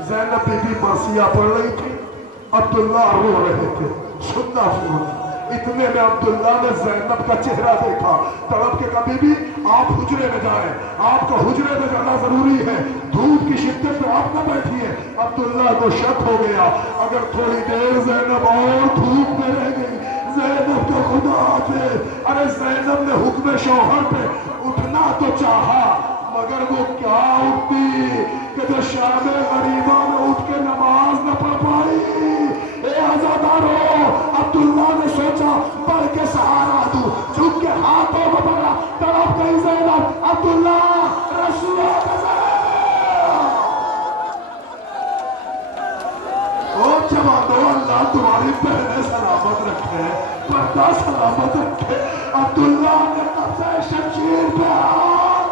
زینب بی بی مرثیہ پڑھ رہی تھی, عبداللہ رو رہے تھے. سننا سننا اتنے میں عبداللہ نے زینب کا چہرہ دیکھا, تڑپ کے کہا بی بی آپ حجرے میں جائیں, آپ کو حجرے میں جانا ضروری ہے, دھوپ کی شدت میں آپ نہ بیٹھیے. عبداللہ کو شک ہو گیا اگر تھوڑی دیر زینب اور دھوپ میں رہ گئی, زینب کا خدا آتے. ارے زینب نے حکم شوہر پہ اٹھنا تو چاہا مگر وہ کیا اٹھتی کہ جو شام غریبہ میں اٹھ کے نماز نہ پڑھ پائی. اے عزادارو, عبداللہ نے سوچا بڑھ کے سہارا دوں, جھک کے ہاتھوں کو پکڑا, تڑپ گئی زینب. عبداللہ رسول اللہ تمہاری بہنیں سلامت رکھے, پردہ سلامت رکھے. عبداللہ نے قبضہ شمشیر پہ ہاتھ,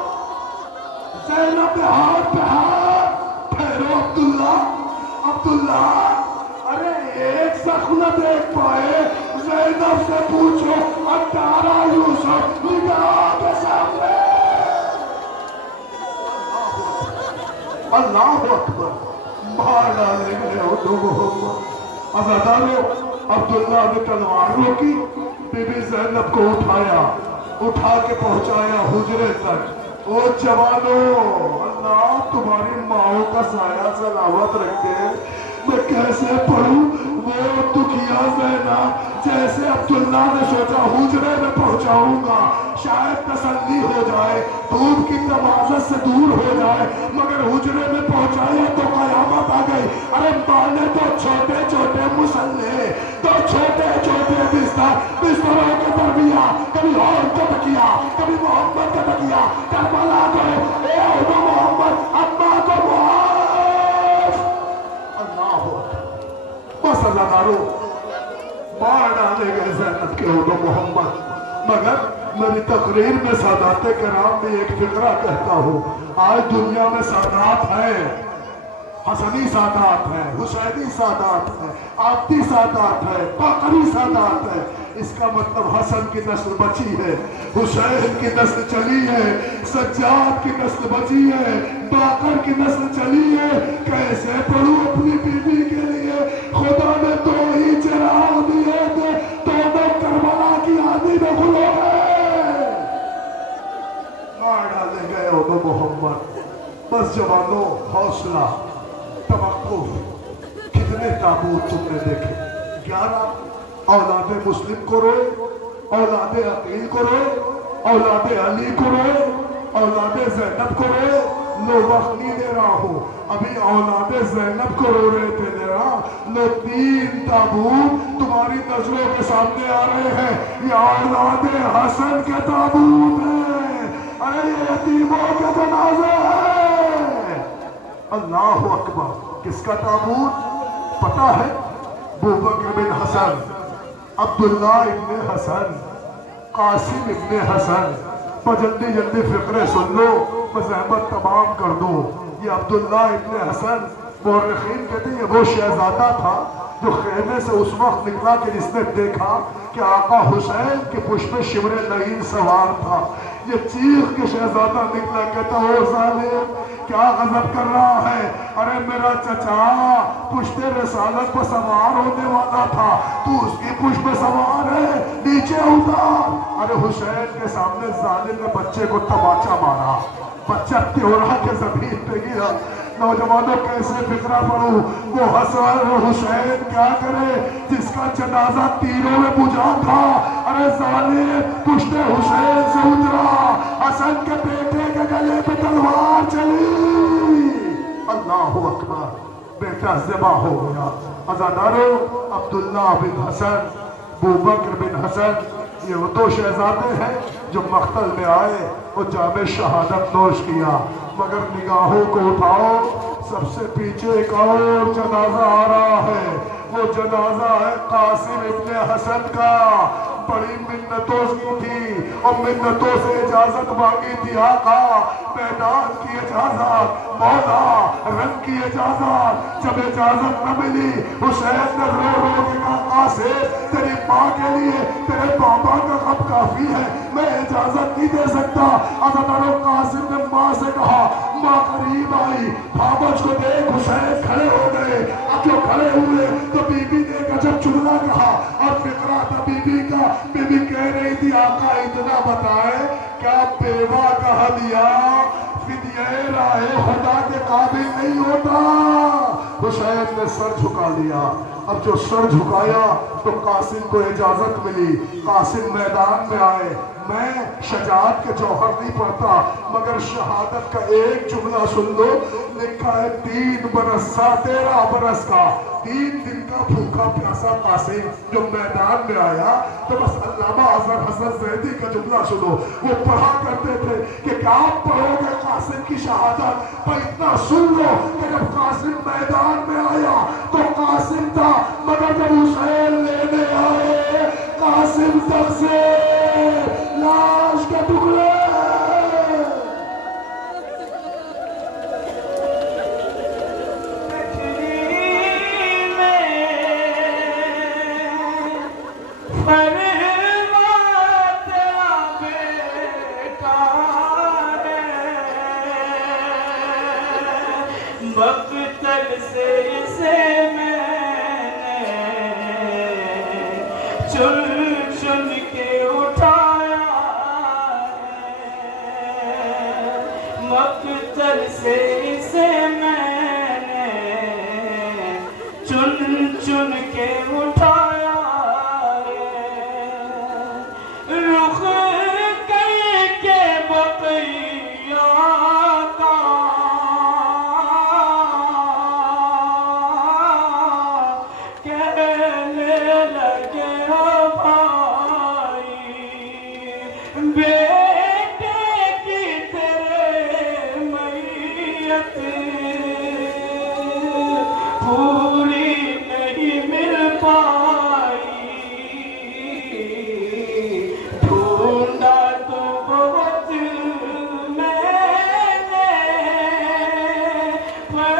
زینب نے ہاتھ پہ ہاتھ پھیرو. عبداللہ عبداللہ ارے ایک زخم نہ دیکھ پائے, زینب سے پوچھو 18 یوسف نگاہ کے سامنے. اللہ اکبر. مار ڈالے گئے ہو تو محمد. عزادارو عبداللہ نے تلوار روکی, بی بی زینب کو اٹھایا, اٹھا کے پہنچایا حجرے تک. او جوانو, اللہ تمہاری ماؤں کا سایہ سلامت رکھے. میں کیسے پڑھوں وہ دکھیا زینب, جیسے عبداللہ نے سوچا حجرے میں پہنچاؤں گا شاید تسلی ہو جائے, دھوپ کی تمازت سے دور ہو جائے, مگر حجرے میں پہنچایا تو قیامت آ گئی. ارے بانے تو چھوٹے چھوٹے مسلے, تو چھوٹے چھوٹے بستروں کے درمیان کبھی اور کا تکیا, کبھی محمد کا تکیا. کربلا کو اے ابو محمد اما کو معاف. اللہ بس عزادارو مار ڈالے گئے زینب کے ابو محمد. مگر میری تقریر میں سادات کرام میں ایک فقرہ کہتا ہوں. آج دنیا میں سادات ہیں حسنی سادات ہے، حسینی سادات ہے، آبدی سادات ہے، باقری سادات ہے۔ اس کا مطلب حسن کی نسل بچی ہے، حسین کی نسل چلی ہے، سجاد کی نسل بچی ہے، باقر کی نسل چلی ہے۔ کیسے پڑھوں اپنی بیوی کے لیے؟ خدا نے دو ہی چراغ دیے تھے، دونوں کربلا کی آندھی میں غل ہو گئے، مار ڈالے گئے وہ دو محمد۔ بس جوانوں، حوصلہ، توقف۔ کتنے تابوت تم نے دیکھے؟ 11 اولاد مسلم کو روئے، اولاد عقیل کو روئے، اولاد علی کو روئے، اولاد زینب کو روئے۔ لو وقت نہیں دے رہا ہوں، ابھی اولاد زینب کو رو رہے تھے دے رہا۔ لو 3 تابوت تمہاری نظروں کے سامنے آ رہے ہیں، یہ اولاد حسن کے تابوت ہیں، ارے یہ یتیموں کے جنازے ہیں۔ اللہ اکبر۔ کس کا تابوت پتہ ہے؟ ابوبکر بن حسن، عبداللہ ابن حسن، قاسم ابن حسن۔ جلدی جلدی فقرے سن لو، میں زحمت تمام کر دوں۔ یہ عبداللہ ابن حسن، مورخین کہتے ہیں یہ وہ شہزادہ تھا جو خیمے سے اس وقت نکلا کہ جس نے دیکھا کہ آقا حسین کے پشت پہ شمر لعین سوار تھا۔ یہ چیخ کے شہزادہ نکلا، کہتا او ظالم کیا غضب کر رہا ہے؟ ارے میرا چچا پشت رسالت پر سوار ہونے والا تھا، تو اس کی پشت پہ سوار ہے، نیچے اتار۔ ارے حسین کے سامنے ظالم نے بچے کو تماچا مارا، بچہ تیورا کے زمین پہ گیا۔ نوجوانوں کیسے فکرہ پڑھوں؟ وہ حسین کیا کرے جس کا جنازہ تیروں میں بجھا تھا؟ ارے ظالم پشت حسین سے اترا، حسن کے بیٹے کے گلے پہ تلوار چلی۔ اللہ اکبر، بیٹا ذبح ہو گیا۔ عزادارو، عبداللہ بن حسن، ابوبکر بن حسن، یہ وہ 2 شہزادے ہیں جو مقتل میں آئے اور جام شہادت نوش کیا۔ مگر نگاہوں کو اٹھاؤ، سب سے پیچھے ایک اور جنازہ آ رہا ہے۔ وہ جنازہ ہے قاسم ابن حسن کا۔ بڑی منتوں کی تھی اور منتوں سے اجازت مانگی تھی، آقا میدان کی اجازت، مولا رنگ کی اجازت۔ جب اجازت نہ ملی، حسین نے رو رو کے کہا قاسم تیری ماں کے لیے تیرے بابا کا غم کافی ہے، میں اجازت نہیں دے سکتا۔ عزادارو، قاسم نے ماں سے کہا، ماں قریب آئی، بھابج کو دیکھ حسین کھڑے ہو گئے۔ اب جو کھڑے ہوئے تو بی بی نے ایک عجب جملہ کہا، اور فقرہ تھا بی بی کا۔ بی بی کہہ رہی تھی آقا اتنا بتائے کیا بیوہ کا ہدیہ فدیہ راہ خدا کے قابل نہیں ہوتا؟ حسین نے سر جھکا لیا۔ اب جو سر جھکایا تو قاسم کو اجازت ملی، قاسم میدان میں آئے۔ میں شجاعت کے جوہر نہیں پڑھتا، مگر شہادت کا ایک جملہ سن لو۔ لکھا ہے 3 برس سا 13 برس کا 3 دن کا بھوکا پیاسا قاسم جو میدان میں آیا تو بس علامہ اظہر حسن زیدی کا جملہ سنو۔ وہ پڑھا کرتے تھے کہ کیا آپ پڑھو گے قاسم کی شہادت، پر اتنا سن لو کہ جب قاسم میدان میں آیا تو قاسم تھا، مگر جب حسین لینے آئے قاسم تب سے لاش کے ٹکڑے۔ مقتل سے اسے میں نے چن چن کے اٹھایا ہے، مقتل سے اسے میں نے چن چن کے اٹھایا ہے، رخ کر کے بقیہ کا کہنے لگے بھائی بیٹے کی تیرے میت پوری نہیں مل پائی، ڈھونڈا تو بہت میں نے پر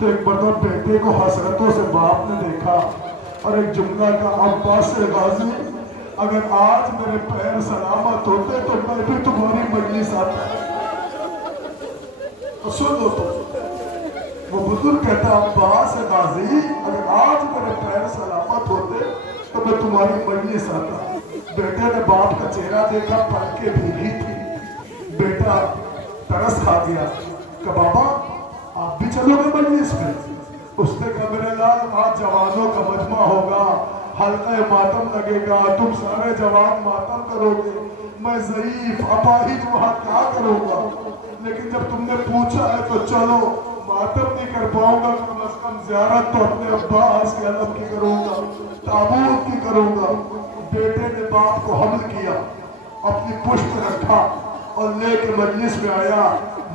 تو ایک مرتبہ بیٹے کو حسرتوں سے باپ نے دیکھا اور ایک جملہ کا عباس غازی اگر آج میرے پیر سلامت ہوتے تو میں بھی تمہاری مجلس آتا. سن لو تو وہ بزرگ کہتا عباس غازی اگر آج میرے پیر سلامت ہوتے تو میں تمہاری مجلس آتا. بیٹے نے باپ کا چہرہ دیکھا پلکیں بھیگی تھی. بیٹا ترس کھا گیا کہ بابا آپ بھی چلو گے مجلس میں؟ اس نے کہا میرے لال آج جوانوں کا مجمع ہوگا حلقہ ماتم لگے گا تم سارے جوان ماتم کرو گے میں ضعیف اپاہج وہاں کیا کروں گا لیکن جب تم نے پوچھا ہے تو چلو ماتم نہیں کر پاؤں گا کم از کم زیارت تو اپنے عباس کے علم کی کروں گا تابوت کی کروں گا. بیٹے نے باپ کو حمل کیا اپنی پشت رکھا اور لے کے مجلس میں آیا.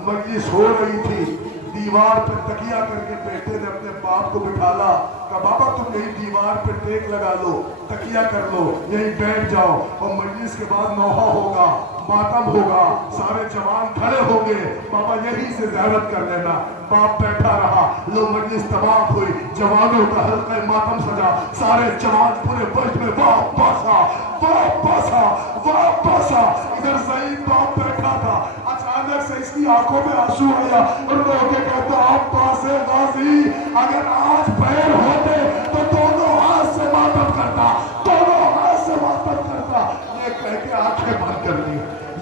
مجلس ہو رہی تھی دیوار پہ تکیہ کر کے بیٹے نے اپنے باپ کو بٹھالا کہا بابا تم یہی دیوار پہ ٹیک لگا لو تکیہ کر لو یہی بیٹھ جاؤ اور مجلس کے بعد نوحہ ہوگا ماتم ہوگا سارے جوان کھڑے ہوں گے بابا یہی سے زیارت کر لینا. باپ بیٹھا رہا لو مجلس تمام ہوئی جوانوں کا حلقہ ماتم سجا سارے جوان پورے وجد میں واپس آ واپس آ واپس آ. ادھر ضعیف باپ بیٹھا تھا اچانک سے اس کی آنکھوں میں آنسو آیا اور رو کے کہتا عباس غازی اگر آج پیر ہوتے تو دونوں ہاتھ سے ماتم کرتا دونوں ہاتھ سے ماتم کرتا. یہ کہہ کے آنکھیں بند کر لی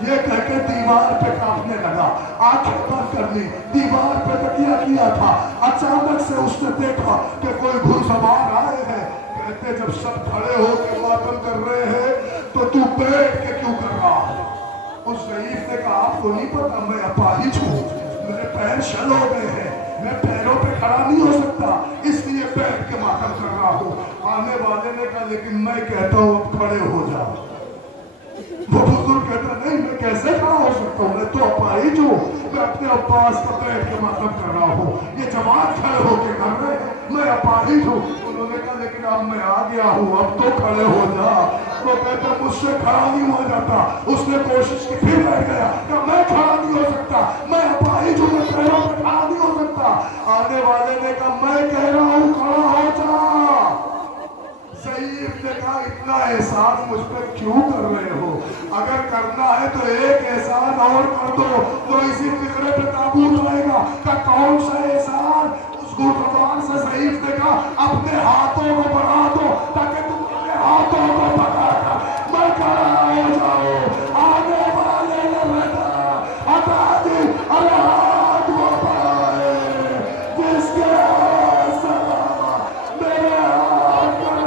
یہ کہہ کے دیوار پہ کانپنے لگا آنکھیں بند کر لی دیوار پہ تکیہ کیا تھا. اچانک سے اس نے دیکھا کہ کوئی گھڑسوار آئے ہیں. کہتے جب سب کھڑے ہو کے ماتم کر رہے ہیں تو تو بیٹھ کے کیوں کر رہا ہے؟ اس ضعیف نے کہا آپ کو نہیں پتا میں اپاہج ہوں میرے پیر شل ہو گئے ہیں میں پیروں پہ کھڑا نہیں ہو سکتا اس لیے بیٹھ کے ماتم کر رہا ہوں. آنے والے نے کہا لیکن میں کہتا ہوں اب کھڑے ہو جاؤ. وہ بزرگ کہتا نہیں میں کیسے کھڑا ہو سکتا ہوں میں تو اپاہج ہوں میں اپنے عباس کا بیٹھ کے ماتم کر رہا ہوں یہ جوان کھڑے ہو کے کر رہے ہیں میں اپاہج ہوں. انہوں نے کہا لیکن اب میں آ گیا ہوں اب تو کھڑے ہو جا. وہ کہتا مجھ سے کھڑا نہیں ہوا جاتا. اس نے کوشش کی پھر بیٹھ گیا کہ میں کھڑا نہیں ہو سکتا میں اپاہج ہوں میں پیروں پہ کھڑا نہیں ہو سکتا. آنے والے نے کہا میں کہہ رہا ہوں کھڑا ہو جا. ضعیف نے کہا اتنا احسان مجھ پر کیوں کر رہے ہو اگر کرنا ہے تو ایک احسان اور کر دو تو اسی فکرے پہ تابوت آئے گا کہ کون سا احسان. اس گھڑسوار سے ضعیف نے کہا اپنے ہاتھوں کو بڑھا دو تاکہ تمہارے ہاتھوں کو پکڑ کر میں کھڑا ہو جاؤں. آنے والے نے بیٹا ہٹا دی ارے ہاتھ وہ بڑھائے جس کے میرے ہاتھ پر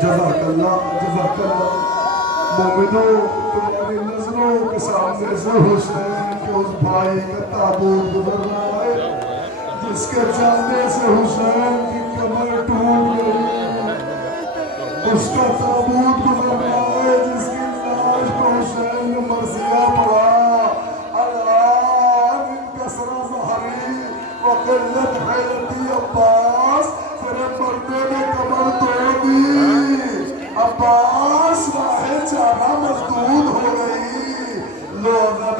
جزاک اللہ مومنوں، تمہاری نظروں کے سامنے سے حسین کے اس بھائی کا تابوت گزر رہا ہے جس کے جانے سے حسین کی کمر ٹوٹ گئی، اس کا تابوت گزر رہا ہے جس کی لاش پر حسین نے مرثیہ پڑھا، اللہ من کثرت ظہری وقلت حیلتی عباس، تیرے مرنے میں کمر توڑ دی، عباس واحد چارہ مزدود ہو گئی، لو نہ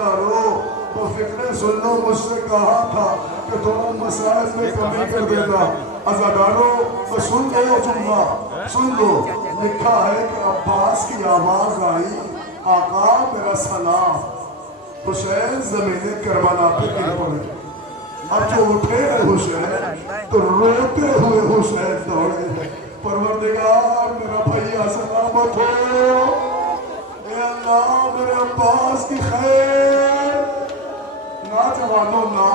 تو فکریں سن لو، مجھ سے کہا تھا کہ تمام مسائل میں کمی کر دے گا، عزادارو تو سن لو جملہ، سن لو، لکھا ہے کہ عباس کی آواز آئی، آقا میرا سلام، حسین زمین کربلا پہ گر پڑے، اب جو اٹھے حسین تو روتے ہوئے حسین دوڑے، پروردگار میرا بھائیہ سلامت ہو، اے اللہ میرے عباس کی خیر، نہ جوانوں نہ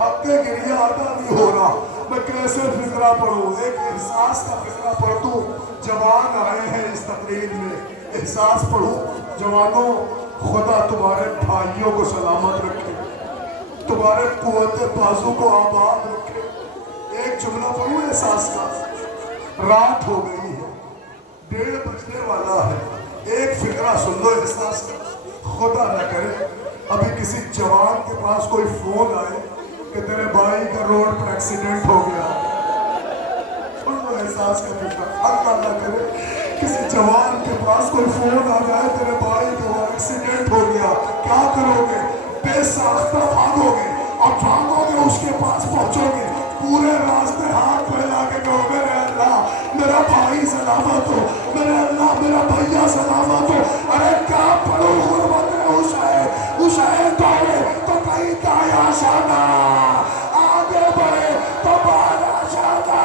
حق گریہ ادا نہیں ہو رہا، میں کیسے فکرہ پڑھوں، ایک احساس کا فکرہ پڑھ دوں، جوان آئے ہیں اس تقریر میں، احساس پڑھوں، جوانوں خدا تمہارے بھائیوں کو سلامت رکھے، تمہارے قوت بازو کو آباد رکھے، ایک جملہ پڑھوں احساس کا، رات ہو گئی ہے، 1:30 بجنے والا ہے، ایک فکرہ سن لو احساس کا، خدا نہ کرے ابھی کسی جوان کے پاس کوئی فون آئے کہ تیرے بھائی کا روڈ پر ایکسیڈنٹ ہو گیا، سن لو احساس کا فکرہ، اللہ نہ کرے کسی جوان کے پاس کوئی فون آ جائے تیرے بھائی کا ایکسیڈنٹ ہو گیا، کیا کرو گے؟ بے ساختہ بھاگو گے، اور بھاگو گے اس کے پاس پہنچو گے، پورے راستے ہاتھ پھیلا کے کہو گے میرے اللہ میرا بھائی سلامت ہو، میرے اللہ میرا بھائیہ سلامت ہو، ارے کیا پڑھو غربت حسین، حسین دوڑے تو کہیں دایا شانہ، آگے بڑھے تو بالا شانہ،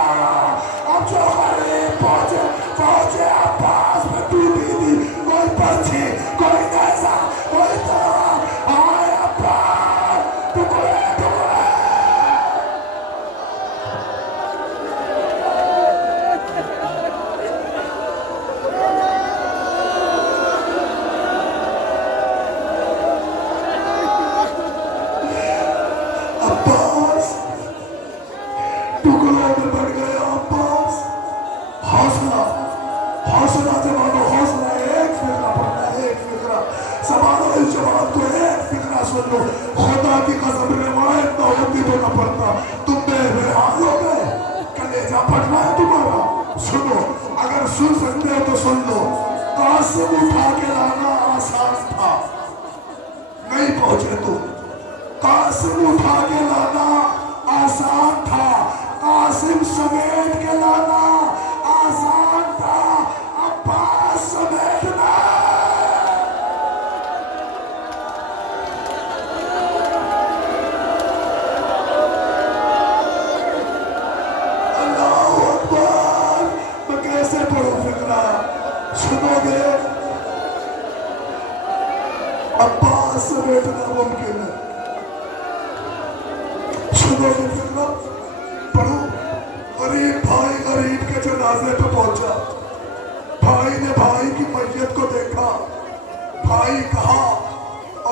اب جو غریب پہنچے عباس میں ٹوٹی تھی، کوئی پرچھی کوئی نیزہ کوئی تلوار، آئے عباس ٹکڑے ٹکڑے، ٹکڑوں میں بڑھ گیا عباس، حوصلہ جوانو حوصلہ، ایک فکرہ پڑھنا، ایک فکرہ سنبھالو اس جوان کو، ایک فکرہ سن لو، خدا کی قسم روایت نہ ہوتی تو نہ پڑھتا، تم بے حال ہو گئے، کلیجہ پڑھنا ہے تمہارا، سنو اگر سن سکتے ہو تو سن لو، قاسم اٹھا کے لانا آسان تھا، نہیں پہنچے تم، قاسم اٹھا کے لانا آسان تھا، قاسم سمیٹ کے لانا آسان تھا، عباس سمیٹنا اللہ اکبر، میں کیسے پڑھوں فکرہ، سنو گے عباس سمیٹنا ممکن ہے، سنو گے فکرہ پڑھو، غریب بھائی غریب کے جنازے پہ پہنچا، بھائی نے بھائی کی میت کو دیکھا، بھائی کہا